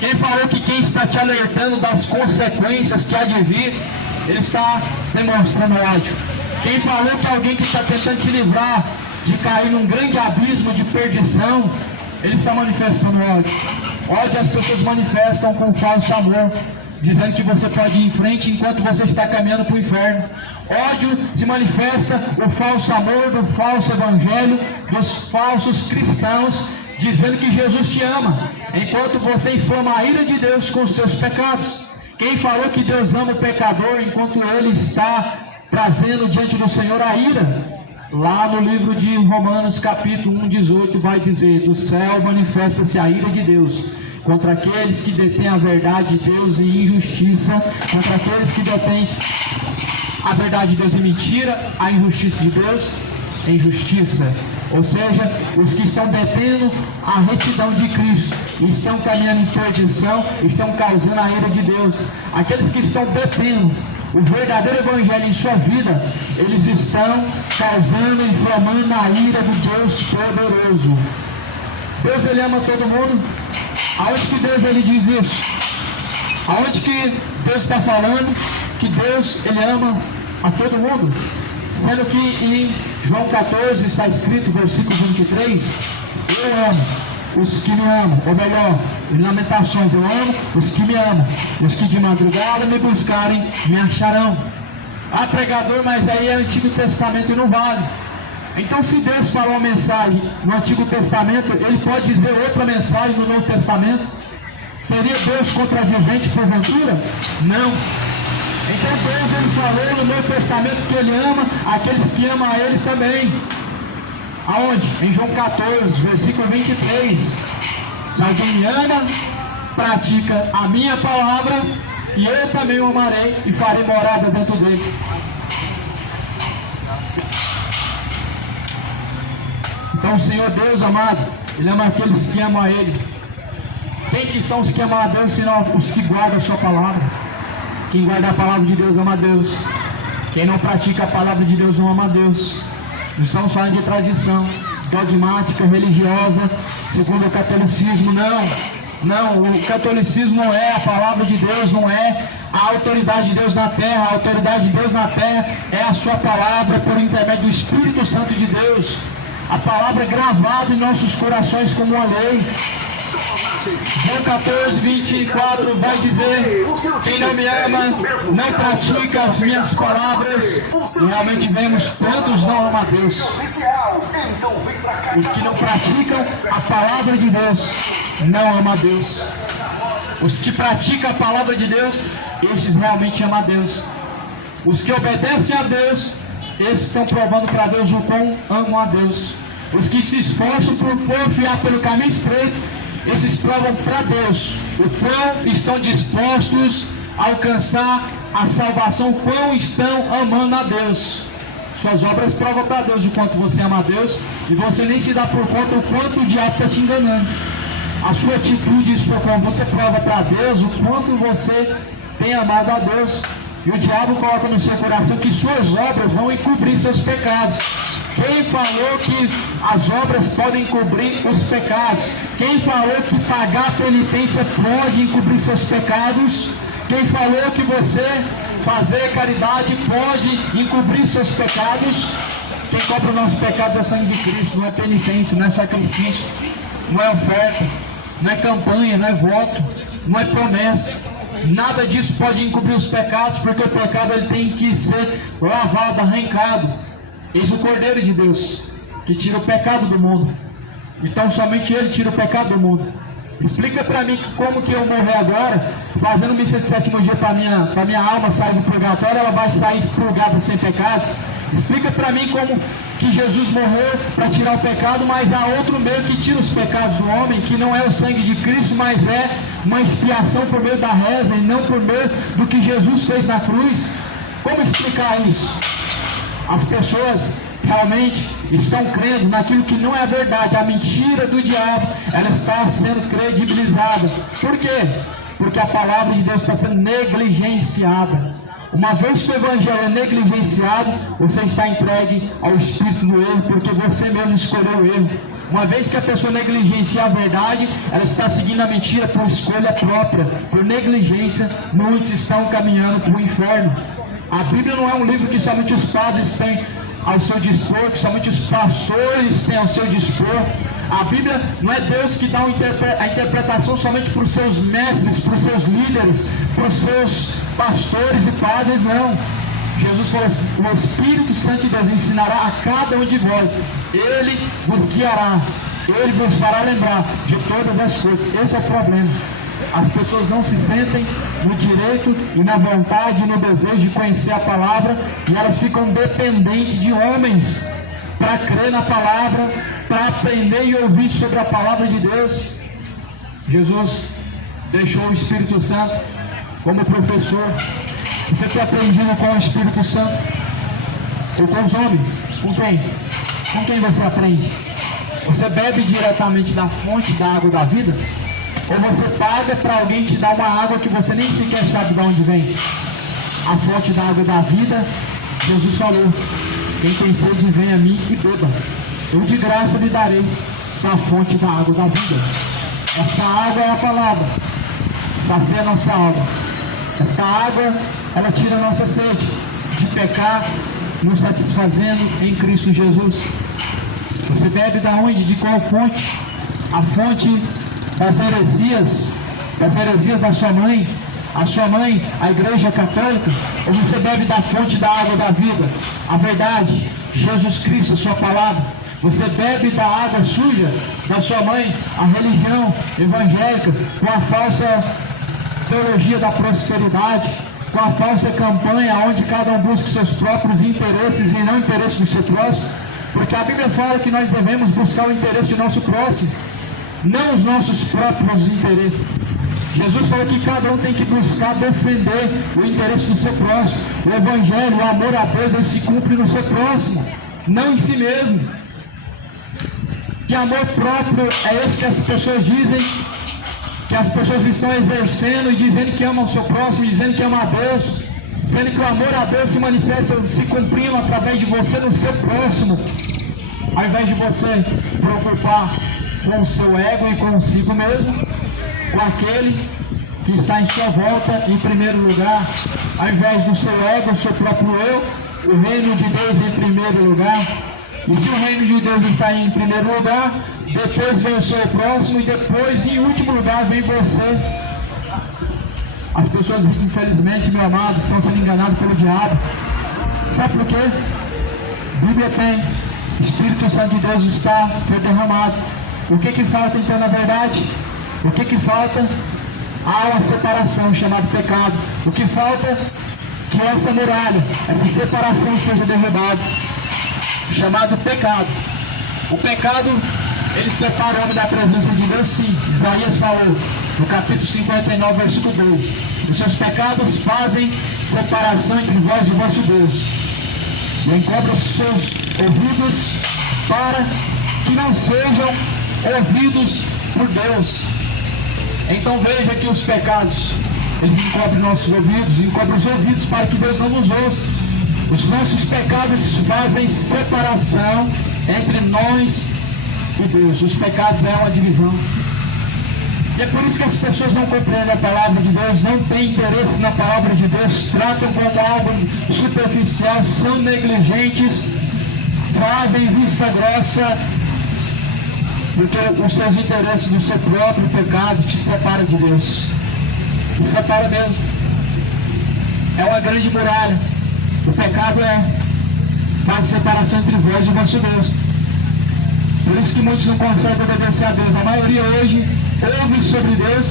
Quem falou que quem está te alertando das consequências que há de vir, ele está demonstrando ódio? Quem falou que alguém que está tentando te livrar de cair num grande abismo de perdição, ele está manifestando ódio? Ódio as pessoas manifestam com falso amor, dizendo que você pode ir em frente enquanto você está caminhando para o inferno. Ódio se manifesta o falso amor do falso evangelho, dos falsos cristãos, dizendo que Jesus te ama, enquanto você inflama a ira de Deus com os seus pecados. Quem falou que Deus ama o pecador enquanto ele está trazendo diante do Senhor a ira? Lá no livro de Romanos capítulo 1:18 vai dizer: do céu manifesta-se a ira de Deus contra aqueles que detêm a verdade de Deus em injustiça, contra aqueles que detêm a verdade de Deus em mentira, a injustiça de Deus em justiça. Ou seja, os que estão detendo a retidão de Cristo, estão caminhando em perdição, estão causando a ira de Deus. Aqueles que estão detendo o verdadeiro evangelho em sua vida, eles estão causando, inflamando a ira do Deus poderoso. Deus, ele ama todo mundo. Aonde que Deus, ele diz isso? Aonde que Deus está falando que Deus, ele ama a todo mundo? Sendo que em João 14 está escrito, versículo 23, eu amo os que me amam, ou melhor, em Lamentações, eu amo os que me amam, os que de madrugada me buscarem, me acharão. Ah, pregador, mas aí é Antigo Testamento e não vale. Então, se Deus falou uma mensagem no Antigo Testamento, ele pode dizer outra mensagem no Novo Testamento? Seria Deus contradizente porventura? Não. Então Deus, ele falou no Novo Testamento que ele ama aqueles que amam a ele também. Aonde? Em João 14, versículo 23. Se alguém me ama, pratica a minha palavra, e eu também o amarei e farei morada dentro dele. Então o Senhor Deus amado, ele ama aqueles que amam a ele. Quem que são os que amam a Deus, senão os que guardam a sua palavra? Quem guarda a palavra de Deus ama a Deus. Quem não pratica a palavra de Deus não ama a Deus. Não estamos falando de tradição dogmática, religiosa, segundo o catolicismo, não. O catolicismo não é a palavra de Deus, não é a autoridade de Deus na terra. A autoridade de Deus na terra é a sua palavra por intermédio do Espírito Santo de Deus. A palavra é gravada em nossos corações como uma lei. João 14, 24 vai dizer: quem não me ama, não pratica as minhas palavras. E realmente vemos quantos não amam a Deus. Os que não praticam a palavra de Deus não amam a Deus. Os que praticam a palavra de Deus, esses realmente amam a Deus. Os que obedecem a Deus, esses estão provando para Deus o quão amam a Deus. Os que se esforçam por confiar pelo caminho estreito, esses provam para Deus o quão estão dispostos a alcançar a salvação, o quão estão amando a Deus. Suas obras provam para Deus o quanto você ama a Deus, e você nem se dá por conta o quanto o diabo está te enganando. A sua atitude e sua conduta prova para Deus o quanto você tem amado a Deus. E o diabo coloca no seu coração que suas obras vão encobrir seus pecados. Quem falou que as obras podem encobrir os pecados? Quem falou que pagar a penitência pode encobrir seus pecados? Quem falou que você fazer caridade pode encobrir seus pecados? Quem cobre o nosso pecado é o sangue de Cristo, não é penitência, não é sacrifício, não é oferta, não é campanha, não é voto, não é promessa. Nada disso pode encobrir os pecados, porque o pecado ele tem que ser lavado, arrancado. Eis o Cordeiro de Deus, que tira o pecado do mundo. Então somente Ele tira o pecado do mundo. Explica para mim como que eu morrer agora, fazendo missa de sétimo dia para minha alma sair do purgatório, ela vai sair expurgada sem pecados. Explica para mim como que Jesus morreu para tirar o pecado, mas há outro meio que tira os pecados do homem, que não é o sangue de Cristo, mas é uma expiação por meio da reza e não por meio do que Jesus fez na cruz. Como explicar isso? As pessoas realmente estão crendo naquilo que não é a verdade. A mentira do diabo, ela está sendo credibilizada. Por quê? Porque a palavra de Deus está sendo negligenciada. Uma vez que o evangelho é negligenciado, você está entregue ao espírito do erro, porque você mesmo escolheu o erro. Uma vez que a pessoa negligencia a verdade, ela está seguindo a mentira por escolha própria, por negligência. Muitos estão caminhando para o inferno. A Bíblia não é um livro que somente os padres têm ao seu dispor, que somente os pastores têm ao seu dispor. A Bíblia não é Deus que dá a interpretação somente para os seus mestres, para os seus líderes, para os seus pastores e padres, não. Jesus falou assim: o Espírito Santo de Deus ensinará a cada um de vós, Ele vos guiará, Ele vos fará lembrar de todas as coisas. Esse é o problema. As pessoas não se sentem no direito e na vontade e no desejo de conhecer a palavra, e elas ficam dependentes de homens para crer na palavra, para aprender e ouvir sobre a palavra de Deus. Jesus deixou o Espírito Santo como professor. Você tem aprendido com o Espírito Santo? Ou com os homens? Com quem? com quem você aprende? Você bebe diretamente da fonte da água da vida? Ou você paga para alguém te dar uma água que você nem sequer sabe de onde vem? A fonte da água da vida, Jesus falou: quem tem sede vem a mim e beba. Eu de graça lhe darei da fonte da água da vida. Essa água é a palavra, sacia a nossa alma. Esta água, ela tira a nossa sede de pecar, nos satisfazendo em Cristo Jesus. Você bebe da onde? De qual fonte? A fonte das heresias da sua mãe, a sua mãe, a igreja católica? Ou você bebe da fonte da água da vida, a verdade, Jesus Cristo, a sua palavra? Você bebe da água suja da sua mãe, a religião evangélica, com a falsa teologia da prosperidade, com a falsa campanha onde cada um busca seus próprios interesses e não interesses do seu próximo? Porque a Bíblia fala que nós devemos buscar o interesse de nosso próximo, não os nossos próprios interesses. Jesus falou que cada um tem que buscar defender o interesse do seu próximo. O Evangelho, o amor a Deus, ele se cumpre no seu próximo, não em si mesmo. Que amor próprio é esse que as pessoas dizem, que as pessoas estão exercendo e dizendo que amam o seu próximo, dizendo que amam a Deus, sendo que o amor a Deus se manifesta, se cumprindo através de você no seu próximo, ao invés de você preocupar com o seu ego e consigo mesmo, com aquele que está em sua volta em primeiro lugar, ao invés do seu ego, o seu próprio eu, o reino de Deus em primeiro lugar. E se o reino de Deus está em primeiro lugar, depois vem o seu próximo e depois, em último lugar, vem você. As pessoas, infelizmente, meu amado, estão sendo enganadas pelo diabo. Sabe por quê? Bíblia tem, Espírito Santo de Deus está, foi derramado. O que falta então na verdade? O que falta? Há uma separação chamada pecado. O que falta? Que essa muralha, essa separação seja derrubada, chamado pecado. O pecado, ele separa o homem da presença de Deus, sim. Isaías falou, no capítulo 59, versículo 2: os seus pecados fazem separação entre vós e o vosso Deus, e encobre os seus ouvidos para que não sejam ouvidos por Deus. Então veja que os pecados, eles encobrem nossos ouvidos, encobrem os ouvidos para que Deus não nos ouça. Os nossos pecados fazem separação entre nós e Deus. Os pecados é uma divisão. E é por isso que as pessoas não compreendem a palavra de Deus, não têm interesse na palavra de Deus, tratam como algo superficial, são negligentes, fazem vista grossa, porque os seus interesses do seu próprio pecado te separam de Deus. Te separa mesmo. É uma grande muralha. O pecado faz separação entre vós e o vosso Deus. Por isso que muitos não conseguem obedecer a Deus. A maioria hoje ouve sobre Deus,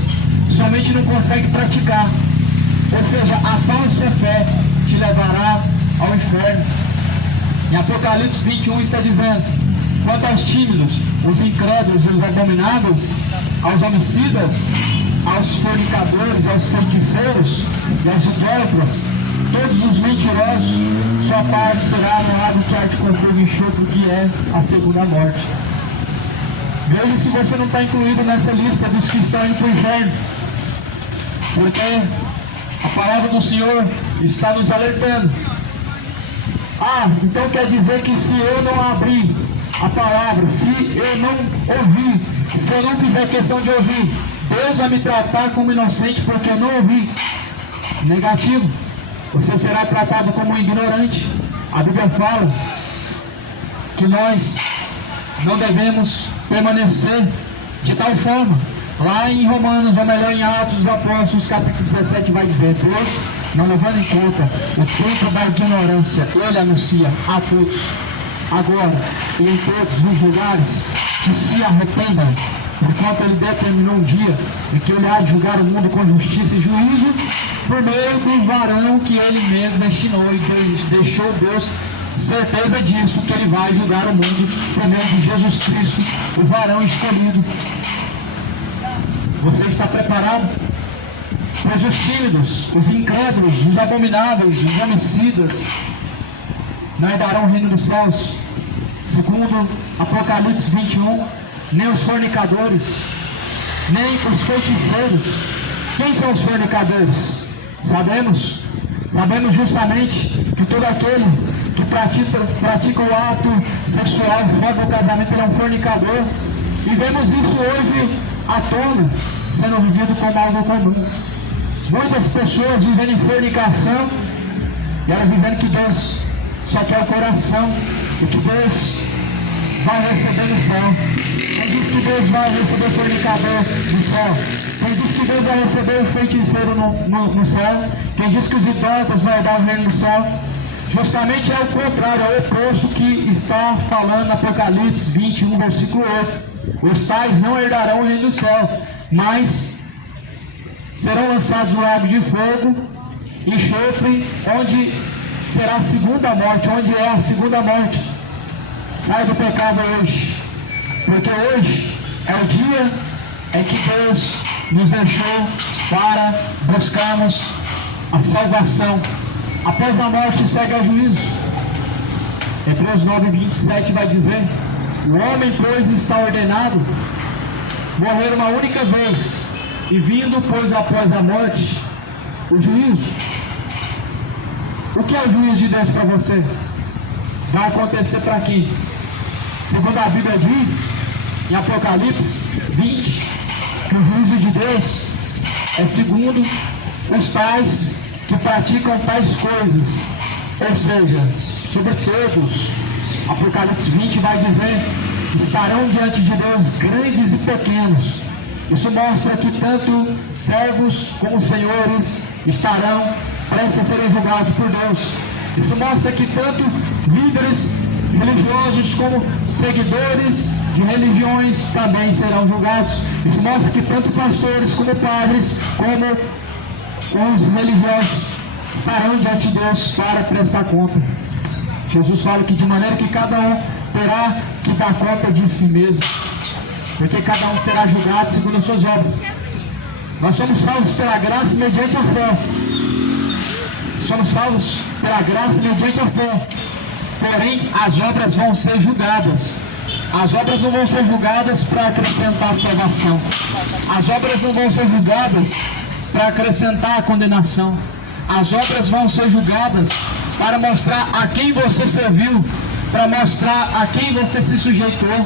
somente não consegue praticar. Ou seja, a falsa fé te levará ao inferno. Em Apocalipse 21 está dizendo: quanto aos tímidos, os incrédulos e os abomináveis, aos homicidas, aos fornicadores, aos feiticeiros e aos idólatras, todos os mentirosos, sua parte será no lago que arde com fogo e enxofre, que é a segunda morte. Veja se você não está incluído nessa lista dos que estão indo para o inferno, porque a palavra do Senhor está nos alertando. Então quer dizer que se eu não abrir a palavra, se eu não ouvir, se eu não fizer questão de ouvir, Deus vai me tratar como inocente porque eu não ouvi? Negativo. Você será tratado como um ignorante. A Bíblia fala que nós não devemos permanecer de tal forma. Lá em Romanos, ou melhor em Atos dos Apóstolos, capítulo 17, vai dizer: Deus, não levando em conta o tempo da ignorância, Ele anuncia a todos, agora e em todos os lugares, que se arrependam, porquanto Ele determinou um dia em que Ele há de julgar o mundo com justiça e juízo, por meio do varão que Ele mesmo destinou, e deixou Deus certeza disso, que Ele vai julgar o mundo por meio de Jesus Cristo, o varão escolhido. Você está preparado? Pois os tímidos, os incrédulos, os abomináveis, os homicidas não herdarão o reino dos céus. segundo Apocalipse 21, nem os fornicadores, nem os feiticeiros. Quem são os fornicadores? Sabemos justamente que todo aquele que pratica o ato sexual fora do casamento, ele é um fornicador. E vemos isso hoje à tona, sendo vivido como algo comum. Muitas pessoas vivendo em fornicação, e elas dizendo que Deus só quer o coração, e que Deus vai receber no céu. Quem diz que Deus vai receber o fornicador no céu? Quem diz que Deus vai receber o feiticeiro no céu? Quem diz que os idólatras vão dar o reino no céu? Justamente é o contrário, é o oposto que está falando Apocalipse 21, versículo 8. Os tais não herdarão o reino do céu, mas serão lançados no lago de fogo e enxofre, onde será a segunda morte. Onde é a segunda morte? Sai do pecado hoje, porque hoje é o dia em que Deus nos deixou para buscarmos a salvação. Após a morte segue o juízo. Hebreus 9:27 vai dizer: o homem, pois, está ordenado morrer uma única vez, e vindo, pois, após a morte, o juízo. O que é o juízo de Deus para você? Vai acontecer para quem? Segundo a Bíblia diz, em Apocalipse 20, que o juízo de Deus é segundo os tais que praticam tais coisas, ou seja, sobre todos. Apocalipse 20 vai dizer: estarão diante de Deus grandes e pequenos. Isso mostra que tanto servos como senhores estarão prestes a serem julgados por Deus. Isso mostra que tanto líderes religiosos como seguidores de religiões também serão julgados. Isso mostra que tanto pastores como padres, como os religiosos, estarão diante de Deus para prestar conta. Jesus fala que de maneira que cada um terá que dar conta de si mesmo, porque cada um será julgado segundo as suas obras. Nós somos salvos pela graça mediante a fé. Somos salvos pela graça mediante a fé. Porém, as obras vão ser julgadas. As obras não vão ser julgadas para acrescentar a salvação. As obras não vão ser julgadas para acrescentar a condenação. As obras vão ser julgadas para mostrar a quem você serviu, para mostrar a quem você se sujeitou.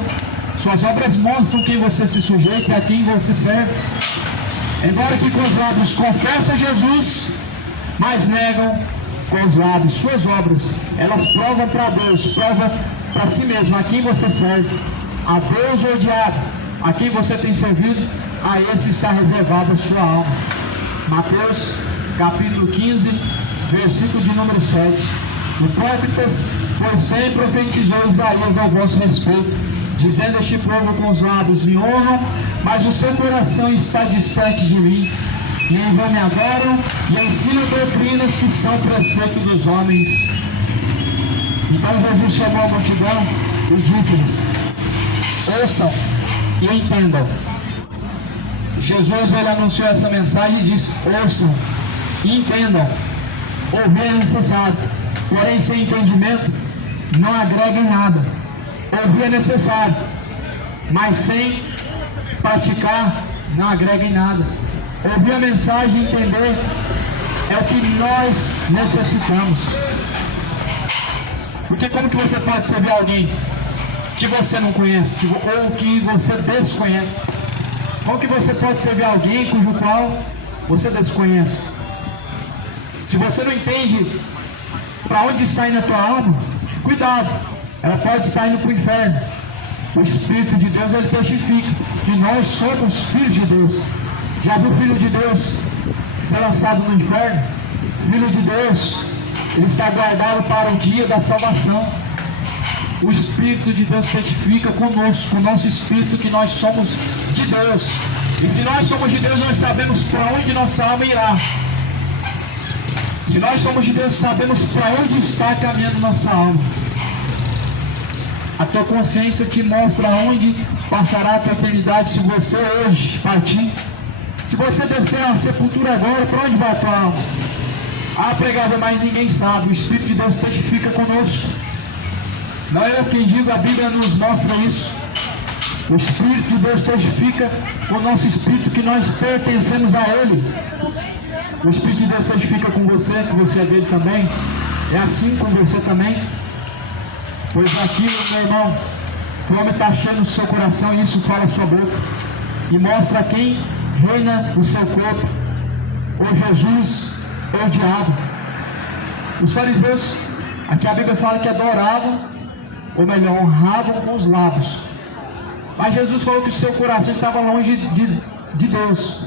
Suas obras mostram quem você se sujeita e a quem você serve. Embora que com os lábios confessem Jesus, mas negam com os lábios. Suas obras, elas provam para Deus, provam para si mesmo a quem você serve. A Deus odiado, a quem você tem servido, a esse está reservada a sua alma. Mateus capítulo 15, versículo de número 7. Hipócritas, pois bem profetizou Isaías ao vosso respeito, dizendo: este povo com os lábios me honram, mas o seu coração está distante de mim. E não me adoram e ensinam doutrinas que são preceito dos homens. Então Jesus chamou a multidão e disse-lhes: ouçam e entendam. Jesus, ele anunciou essa mensagem e disse: ouçam e entendam. Ouvir é necessário, porém sem entendimento não agrega em nada. Ouvir é necessário, mas sem praticar não agrega em nada. Ouvir a mensagem e entender é o que nós necessitamos. Porque como que você pode servir alguém que você não conhece, ou que você desconhece? Como que você pode servir alguém cujo qual você desconhece? Se você não entende para onde está indo a tua alma, cuidado, ela pode estar indo para o inferno. O Espírito de Deus, ele testifica que nós somos filhos de Deus. Já viu o Filho de Deus ser lançado no inferno? Filho de Deus, ele está guardado para o dia da salvação. O Espírito de Deus testifica conosco, com o nosso Espírito, que nós somos de Deus. E se nós somos de Deus, nós sabemos para onde nossa alma irá. Se nós somos de Deus, sabemos para onde está caminhando nossa alma. A tua consciência te mostra onde passará a tua eternidade se você hoje partir. Se você descer a sepultura agora, para onde vai a tua alma? Ah, pregador, mas ninguém sabe. O Espírito de Deus testifica conosco. Não é eu quem digo, a Bíblia nos mostra isso. O Espírito de Deus testifica com o nosso Espírito que nós pertencemos a Ele. O Espírito de Deus testifica com você, que você é dele também. É assim com você também. Pois aqui, meu irmão, o homem está cheio no seu coração e isso fala a sua boca. E mostra quem reina no seu corpo. Ou Jesus, ou o diabo. Os fariseus, aqui a Bíblia fala que adoravam, ou melhor, honravam com os lábios. Mas Jesus falou que o seu coração estava longe de Deus.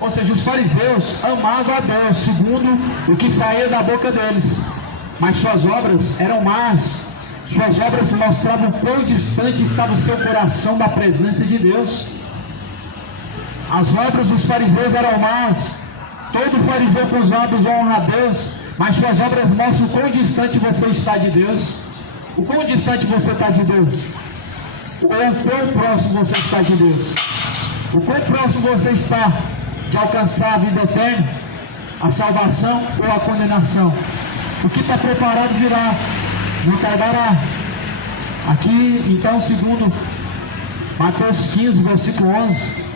Ou seja, os fariseus amavam a Deus segundo o que saía da boca deles. Mas suas obras eram más. Suas obras mostravam quão distante estava o seu coração da presença de Deus. As obras dos fariseus eram más. Todo fariseu com os lábios honra a Deus, mas suas obras mostram o quão distante você está de Deus. O quão distante você está de Deus. Ou o quão próximo você está de Deus. O quão próximo você está de alcançar a vida eterna, a salvação ou a condenação. O que está preparado virá, não tardará. Aqui, então, segundo Mateus 15, versículo 11,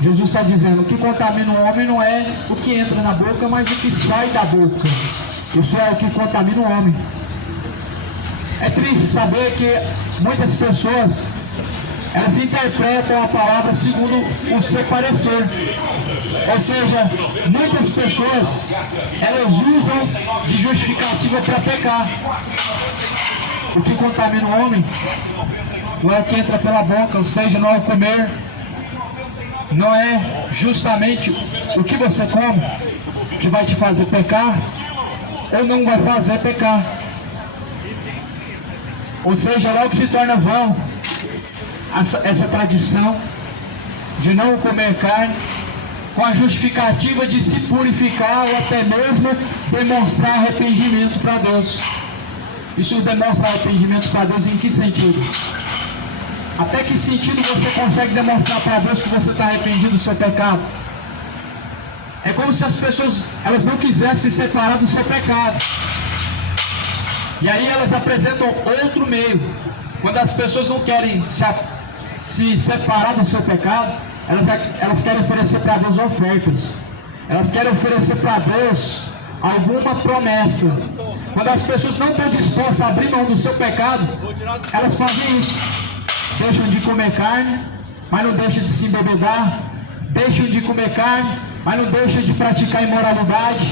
Jesus está dizendo: o que contamina o homem não é o que entra na boca, mas o que sai da boca. Isso é o que contamina o homem. É triste saber que muitas pessoas, elas interpretam a palavra segundo o seu parecer. Ou seja, muitas pessoas, elas usam de justificativa para pecar. O que contamina o homem não é o que entra pela boca, ou seja, não é o comer, não é justamente o que você come que vai te fazer pecar ou não vai fazer pecar. Ou seja, logo se torna vão essa tradição de não comer carne com a justificativa de se purificar ou até mesmo demonstrar arrependimento para Deus. Isso demonstra arrependimento para Deus em que sentido? Até que sentido você consegue demonstrar para Deus que você está arrependido do seu pecado? É como se as pessoas, elas não quisessem se separar do seu pecado. E aí elas apresentam outro meio. Quando as pessoas não querem se separar do seu pecado, elas querem oferecer para Deus ofertas. Elas querem oferecer para Deus alguma promessa. Quando as pessoas não estão dispostas a abrir mão do seu pecado, elas fazem isso. Deixam de comer carne, mas não deixam de se embebedar. Deixam de comer carne, mas não deixam de praticar imoralidade.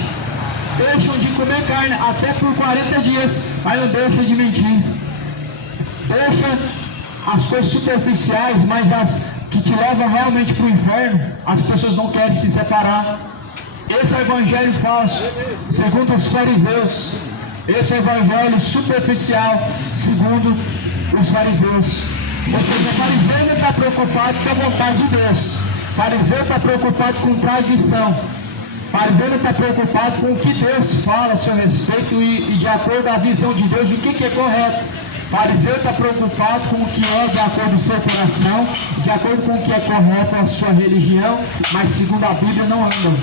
Deixam de comer carne até por 40 dias, mas não deixam de mentir. Deixa as coisas superficiais, mas as que te levam realmente para o inferno, as pessoas não querem se separar. Esse é o evangelho falso, segundo os fariseus. Esse é o evangelho superficial, segundo os fariseus. Ou seja, o fariseu não está preocupado com a vontade de Deus. O fariseu está preocupado com tradição. O fariseu não está preocupado com o que Deus fala a seu respeito e de acordo com a visão de Deus, o que é correto. O fariseu está preocupado com o que é de acordo com o seu coração, de acordo com o que é correto a sua religião, mas segundo a Bíblia não andam.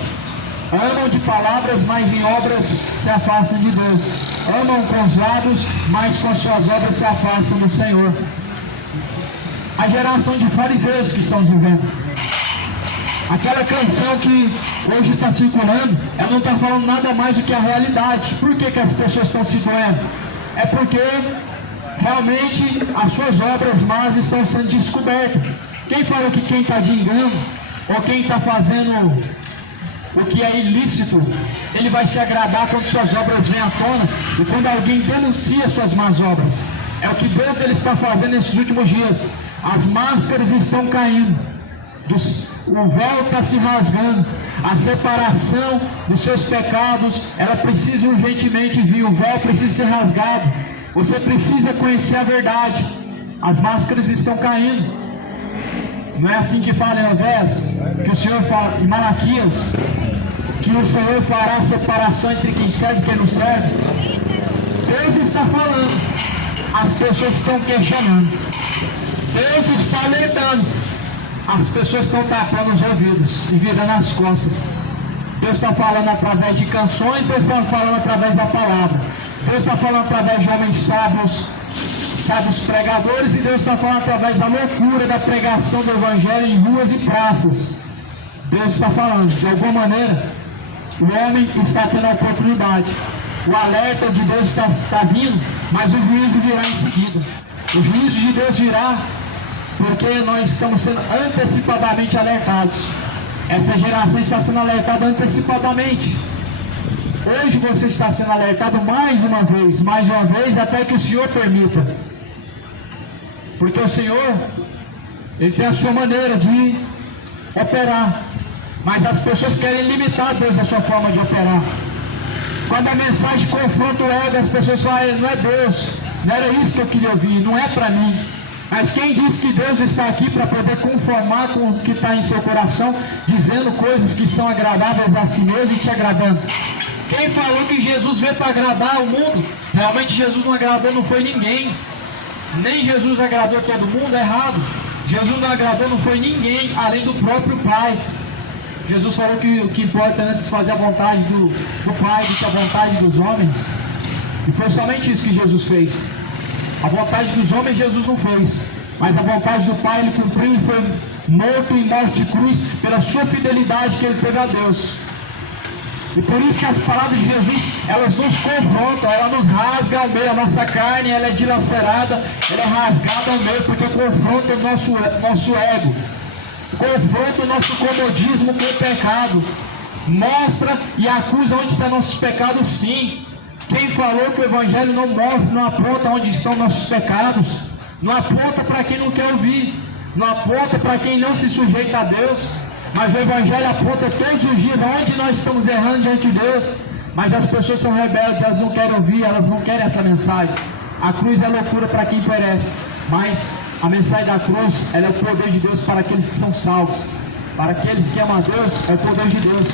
Amam de palavras, mas em obras se afastam de Deus. Amam com os lábios, mas com suas obras se afastam do Senhor. A geração de fariseus que estamos vivendo. Aquela canção que hoje está circulando, ela não está falando nada mais do que a realidade. Por que as pessoas estão se doendo? É porque realmente as suas obras más estão sendo descobertas. Quem falou que quem está de engano, ou quem está fazendo o que é ilícito, ele vai se agradar quando suas obras vêm à tona e quando alguém denuncia suas más obras? É o que Deus ele está fazendo nesses últimos dias. As máscaras estão caindo, o véu está se rasgando, a separação dos seus pecados, ela precisa urgentemente vir, o véu precisa ser rasgado, você precisa conhecer a verdade, as máscaras estão caindo. Não é assim que fala em Oséias, que o Senhor fala em Malaquias, que o Senhor fará separação entre quem serve e quem não serve? Deus está falando, as pessoas estão questionando. Deus está alertando, as pessoas estão tapando os ouvidos e virando as costas. Deus está falando através de canções, Deus está falando através da palavra, Deus está falando através de homens sábios, sabe, os pregadores, e Deus está falando através da loucura da pregação do Evangelho em ruas e praças. Deus está falando, de alguma maneira, o homem está tendo a oportunidade. O alerta de Deus está vindo, mas o juízo virá em seguida. O juízo de Deus virá porque nós estamos sendo antecipadamente alertados. Essa geração está sendo alertada antecipadamente. Hoje você está sendo alertado mais de uma vez, até que o Senhor permita. Porque o Senhor, Ele tem a sua maneira de operar. Mas as pessoas querem limitar Deus a sua forma de operar. Quando a mensagem confronta o ego, as pessoas falam, não é Deus, não era isso que eu queria ouvir, não é para mim. Mas quem disse que Deus está aqui para poder conformar com o que está em seu coração, dizendo coisas que são agradáveis a si mesmo e te agradando? Quem falou que Jesus veio para agradar o mundo? Realmente Jesus não agradou, não foi ninguém. Nem Jesus agradou todo mundo, é errado. Jesus não agradou, não foi ninguém, além do próprio Pai. Jesus falou que o que importa é antes fazer a vontade do Pai do que a vontade dos homens. E foi somente isso que Jesus fez. A vontade dos homens Jesus não fez, mas a vontade do Pai Ele cumpriu e foi morto em morte de cruz pela sua fidelidade que Ele teve a Deus. E por isso que as palavras de Jesus, elas nos confrontam, elas nos rasgam ao meio. A nossa carne, ela é dilacerada, ela é rasgada ao meio, porque confronta o nosso ego, confronta o nosso comodismo com o pecado, mostra e acusa onde estão nossos pecados, sim. Quem falou que o Evangelho não mostra, não aponta onde estão nossos pecados, não aponta para quem não quer ouvir, não aponta para quem não se sujeita a Deus, mas o Evangelho aponta todos os dias onde nós estamos errando diante de Deus. Mas as pessoas são rebeldes, elas não querem ouvir, elas não querem essa mensagem. A cruz é loucura para quem perece, mas a mensagem da cruz, ela é o poder de Deus para aqueles que são salvos. Para aqueles que amam a Deus, é o poder de Deus.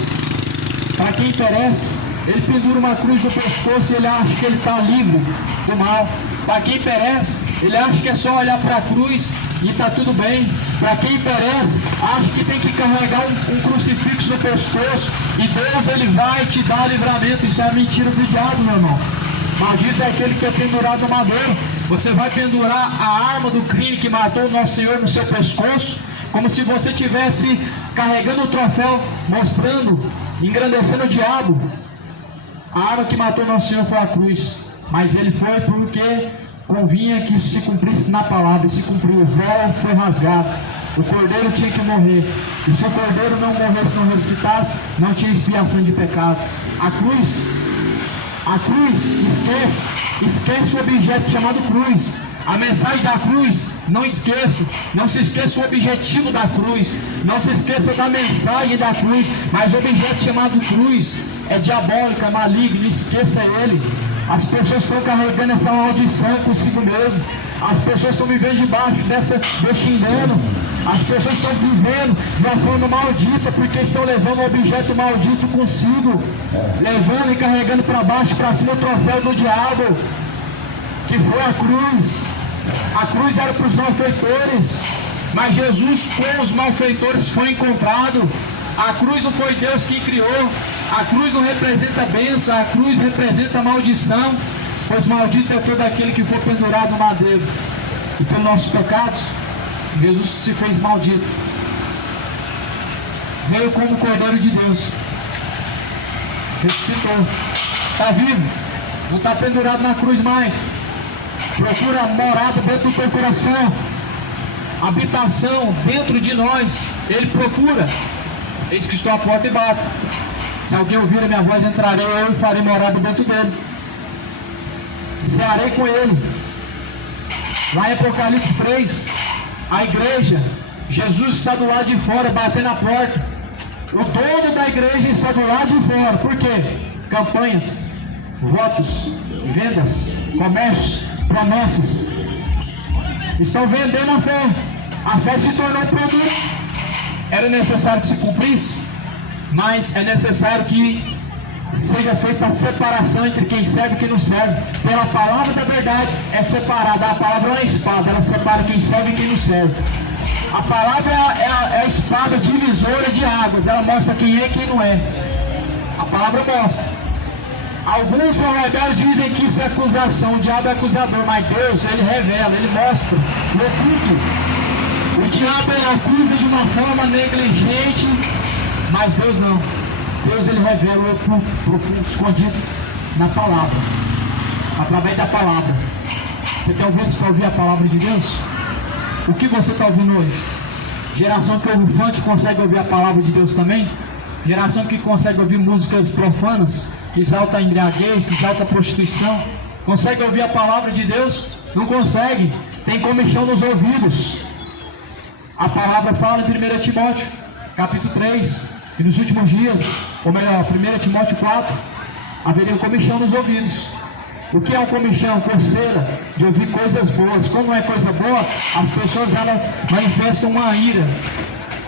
Para quem perece, ele pendura uma cruz no pescoço e ele acha que ele está livre do mal. Para quem perece, ele acha que é só olhar para a cruz e está tudo bem. Para quem perece, acha que tem que carregar um crucifixo no pescoço e Deus ele vai te dar livramento. Isso é mentira do diabo, meu irmão. Maldito é aquele que é pendurado no madeiro. Você vai pendurar a arma do crime que matou o nosso Senhor no seu pescoço, como se você estivesse carregando o troféu, mostrando, engrandecendo o diabo. A arma que matou nosso Senhor foi a cruz, mas ele foi porque convinha que isso se cumprisse na palavra, e se cumpriu. O véu foi rasgado, o cordeiro tinha que morrer, e se o cordeiro não morresse, não ressuscitasse, não tinha expiação de pecado. A cruz, esquece o objeto chamado cruz. A mensagem da cruz, não esqueça, não se esqueça o objetivo da cruz, não se esqueça da mensagem da cruz, mas o objeto chamado cruz é diabólico, é maligno, esqueça ele. As pessoas estão carregando essa maldição consigo mesmo, as pessoas estão vivendo debaixo deste engano, as pessoas estão vivendo de uma forma maldita, porque estão levando um objeto maldito consigo, levando e carregando para baixo, para cima o troféu do diabo, que foi a cruz. A cruz era para os malfeitores, mas Jesus com os malfeitores foi encontrado. A cruz não foi Deus quem criou, a cruz não representa bênção, a cruz representa maldição, pois maldito é todo aquele que for pendurado no madeiro. E pelos nossos pecados, Jesus se fez maldito, veio como Cordeiro de Deus, ressuscitou, está vivo, não está pendurado na cruz mais. Procura morada dentro do teu coração, habitação dentro de nós. Ele procura. Eis que estou à porta e bato. Se alguém ouvir a minha voz, entrarei eu e farei morada dentro dele, cearei com ele. Lá em Apocalipse 3, a igreja, Jesus está do lado de fora, batendo a porta. O dono da igreja está do lado de fora. Por quê? Campanhas, votos, vendas, comércios, promessas. Estão vendendo a fé. A fé se tornou um produto. Era necessário que se cumprisse, mas é necessário que seja feita a separação entre quem serve e quem não serve. Pela palavra da verdade é separada. A palavra é uma espada, ela separa quem serve e quem não serve. A palavra é a espada divisora de águas, ela mostra quem é e quem não é. A palavra mostra. Alguns são rebeldes, dizem que isso é acusação, o diabo é acusador, mas Deus, ele revela, ele mostra o oculto. O diabo ele acusa de uma forma negligente, mas Deus não. Deus ele revela o oculto, profundo, escondido na palavra, através da palavra. Você tem ouvido para ouvir a palavra de Deus? O que você está ouvindo hoje? Geração que ouve funk consegue ouvir a palavra de Deus também? Geração que consegue ouvir músicas profanas, que exalta a embriaguez, que exalta a prostituição, consegue ouvir a palavra de Deus? Não consegue, tem comichão nos ouvidos. A palavra fala em 1 Timóteo, capítulo 3, e nos últimos dias, ou melhor, 1 Timóteo 4, haveria um comichão nos ouvidos. O que é um comichão? Coceira de ouvir coisas boas. Quando é coisa boa, as pessoas elas manifestam uma ira.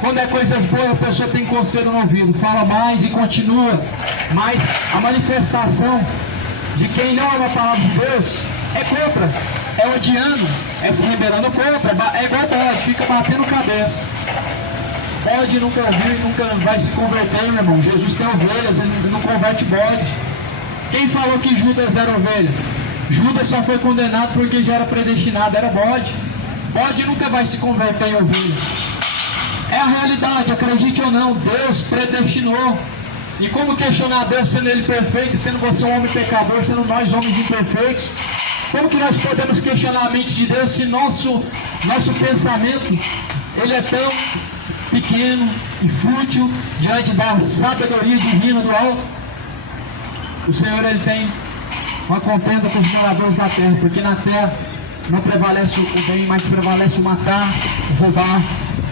Quando é coisas boas, a pessoa tem coceira no ouvido, fala mais e continua. Mas a manifestação de quem não ama a palavra de Deus é contra, é odiando, é se rebelando contra, é igual bode, fica batendo cabeça. Bode nunca viu e nunca vai se converter, meu irmão. Jesus tem ovelhas, ele não converte bode. Quem falou que Judas era ovelha? Judas só foi condenado porque já era predestinado, era bode. Bode nunca vai se converter em ovelha. É a realidade, acredite ou não, Deus predestinou. E como questionar Deus sendo Ele perfeito, sendo você um homem pecador, sendo nós homens imperfeitos? Como que nós podemos questionar a mente de Deus se nosso pensamento ele é tão pequeno e fútil diante da sabedoria divina do alto? O Senhor ele tem uma contenda com os moradores da terra, porque na terra não prevalece o bem, mas prevalece o matar, o roubar,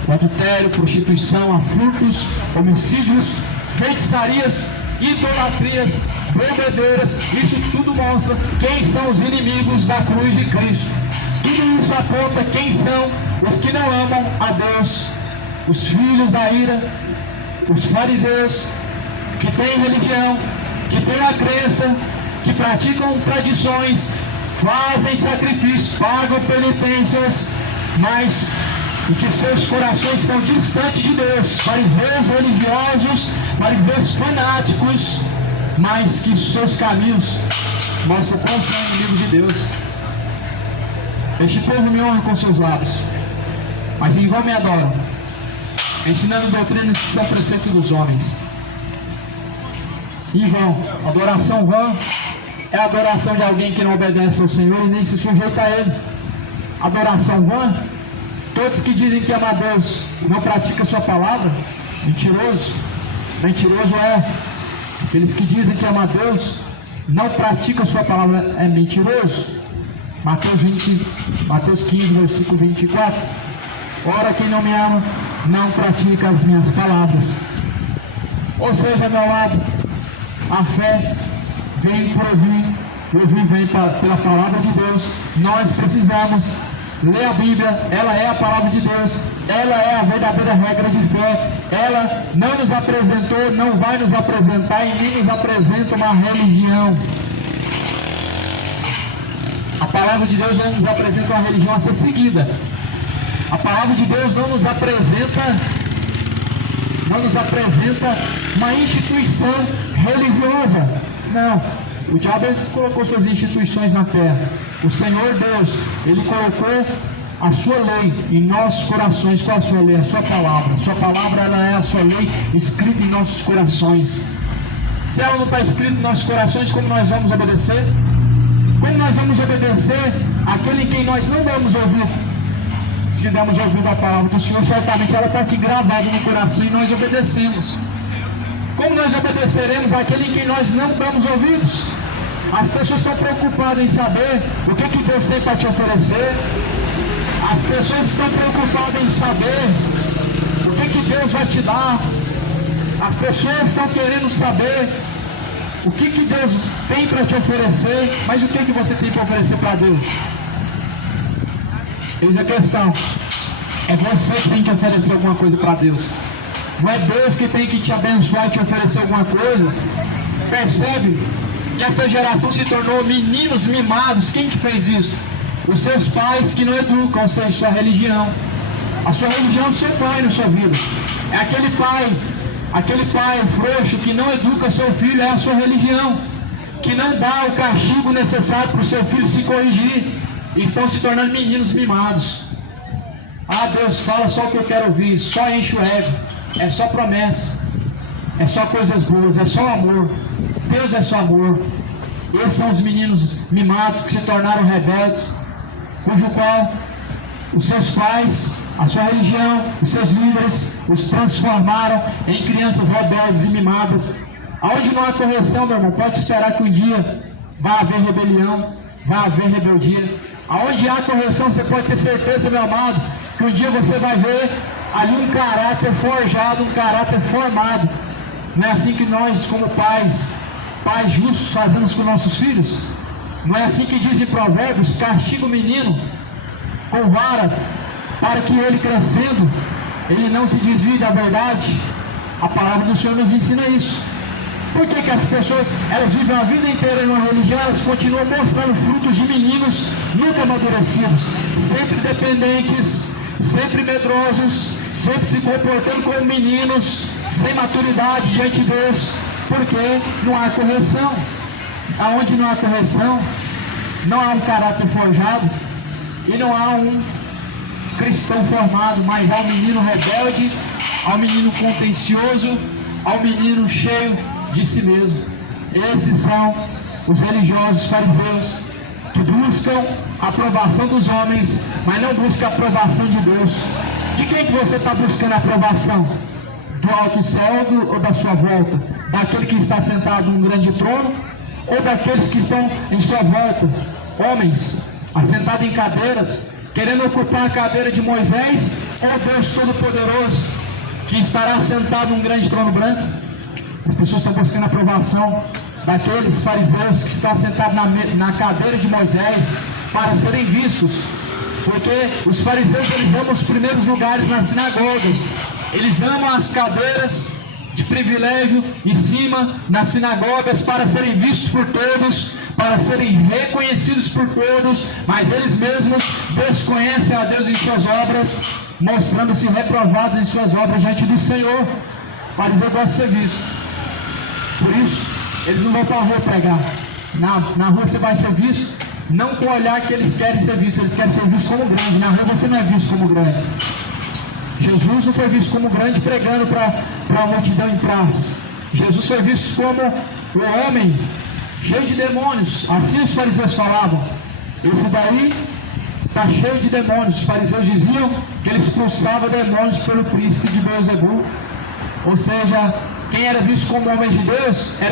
o adultério, prostituição, furtos, homicídios, feitiçarias, idolatrias, bebedeiras. Isso tudo mostra quem são os inimigos da cruz de Cristo. Tudo isso aponta quem são os que não amam a Deus, os filhos da ira, os fariseus, que têm religião, que têm a crença, que praticam tradições, fazem sacrifícios, pagam penitências, mas e que seus corações estão distantes de Deus, fariseus religiosos, fariseus fanáticos, mas que seus caminhos mostram quão são inimigos de Deus. Este povo me honra com seus lábios, mas em vão me adoram, ensinando doutrinas que são preceitos dos homens. Em vão, adoração vã é a adoração de alguém que não obedece ao Senhor e nem se sujeita a Ele. Adoração vã, todos que dizem que ama a Deus não praticam sua palavra, mentiroso. Mentiroso é aqueles que dizem que ama a Deus, não praticam sua palavra, é mentiroso. Mateus 15, versículo 24. Ora, quem não me ama, não pratica as minhas palavras. Ou seja, meu lado, a fé vem por ouvir, o ouvir vem pela palavra de Deus. Nós precisamos ler a Bíblia, ela é a palavra de Deus, ela é a verdadeira regra de fé. Ela não nos apresentou, não vai nos apresentar e nem nos apresenta uma religião. A palavra de Deus não nos apresenta uma religião a ser seguida. A palavra de Deus não nos apresenta uma instituição religiosa. Não, o diabo colocou suas instituições na terra. O Senhor Deus, Ele colocou a sua lei em nossos corações. Qual a sua lei? A sua palavra. A sua palavra ela é a sua lei escrita em nossos corações. Se ela não está escrita em nossos corações, como nós vamos obedecer? Como nós vamos obedecer àquele em quem nós não damos ouvido? Se damos ouvido à palavra do Senhor, certamente ela está aqui gravada no coração e nós obedecemos. Como nós obedeceremos àquele em quem nós não damos ouvidos? As pessoas estão preocupadas em saber o que Deus tem para te oferecer. As pessoas estão preocupadas em saber o que Deus vai te dar. As pessoas estão querendo saber o que Deus tem para te oferecer. Mas o que você tem para oferecer para Deus? Eis a questão. É você que tem que oferecer alguma coisa para Deus. Não é Deus que tem que te abençoar e te oferecer alguma coisa. Percebe que essa geração se tornou meninos mimados. Quem que fez isso? Os seus pais que não educam, ou seja, sua religião. A sua religião é o seu pai na sua vida. É aquele pai frouxo que não educa seu filho, é a sua religião. que não dá o castigo necessário para o seu filho se corrigir, e estão se tornando meninos mimados. Ah, Deus fala só o que eu quero ouvir, só enche o ego, é só promessa, é só coisas boas, é só amor. Deus é só amor. Esses são os meninos mimados que se tornaram rebeldes, cujo qual os seus pais, a sua religião, os seus líderes os transformaram em crianças rebeldes e mimadas. Aonde não há correção, meu irmão, pode esperar que um dia vai haver rebelião, vai haver rebeldia. Aonde há correção, você pode ter certeza, meu amado, que um dia você vai ver ali um caráter forjado, um caráter formado. Não é assim que nós, como pais justos, fazemos com nossos filhos? Não é assim que diz em Provérbios: castiga o menino com vara, para que ele crescendo, ele não se desvie da verdade. A palavra do Senhor nos ensina isso. Por que as pessoas, elas vivem a vida inteira em uma religião, elas continuam mostrando frutos de meninos nunca amadurecidos, sempre dependentes, sempre medrosos, sempre se comportando como meninos, sem maturidade diante de Deus, porque não há correção. Aonde não há correção, não há um caráter forjado, e não há um cristão formado, mas há um menino rebelde, há um menino contencioso, há um menino cheio de si mesmo. Esses são os religiosos fariseus, que buscam a aprovação dos homens, mas não buscam a aprovação de Deus. De quem que você está buscando a aprovação? Do alto céu ou da sua volta? Daquele que está sentado num grande trono, ou daqueles que estão em sua volta? Homens assentados em cadeiras, querendo ocupar a cadeira de Moisés, ou Deus Todo-Poderoso, que estará sentado num grande trono branco? As pessoas estão buscando a aprovação daqueles fariseus que estão sentados na cadeira de Moisés, para serem vistos, porque os fariseus, eles amam os primeiros lugares nas sinagogas, eles amam as cadeiras de privilégio em cima nas sinagogas, para serem vistos por todos, para serem reconhecidos por todos, mas eles mesmos desconhecem a Deus em suas obras, mostrando-se reprovados em suas obras diante do Senhor. O fariseu gosta de ser visto, por isso eles não vão para a rua pregar. Na rua você vai ser visto, não com o olhar que eles querem ser vistos, eles querem ser vistos como grande. Na rua você não é visto como grande. Jesus não foi visto como grande pregando para a multidão em praças. Jesus foi visto como o homem cheio de demônios. Assim os fariseus falavam: esse daí está cheio de demônios. Os fariseus diziam que ele expulsava demônios pelo príncipe de Beelzebul. Ou seja, quem era visto como homem de Deus era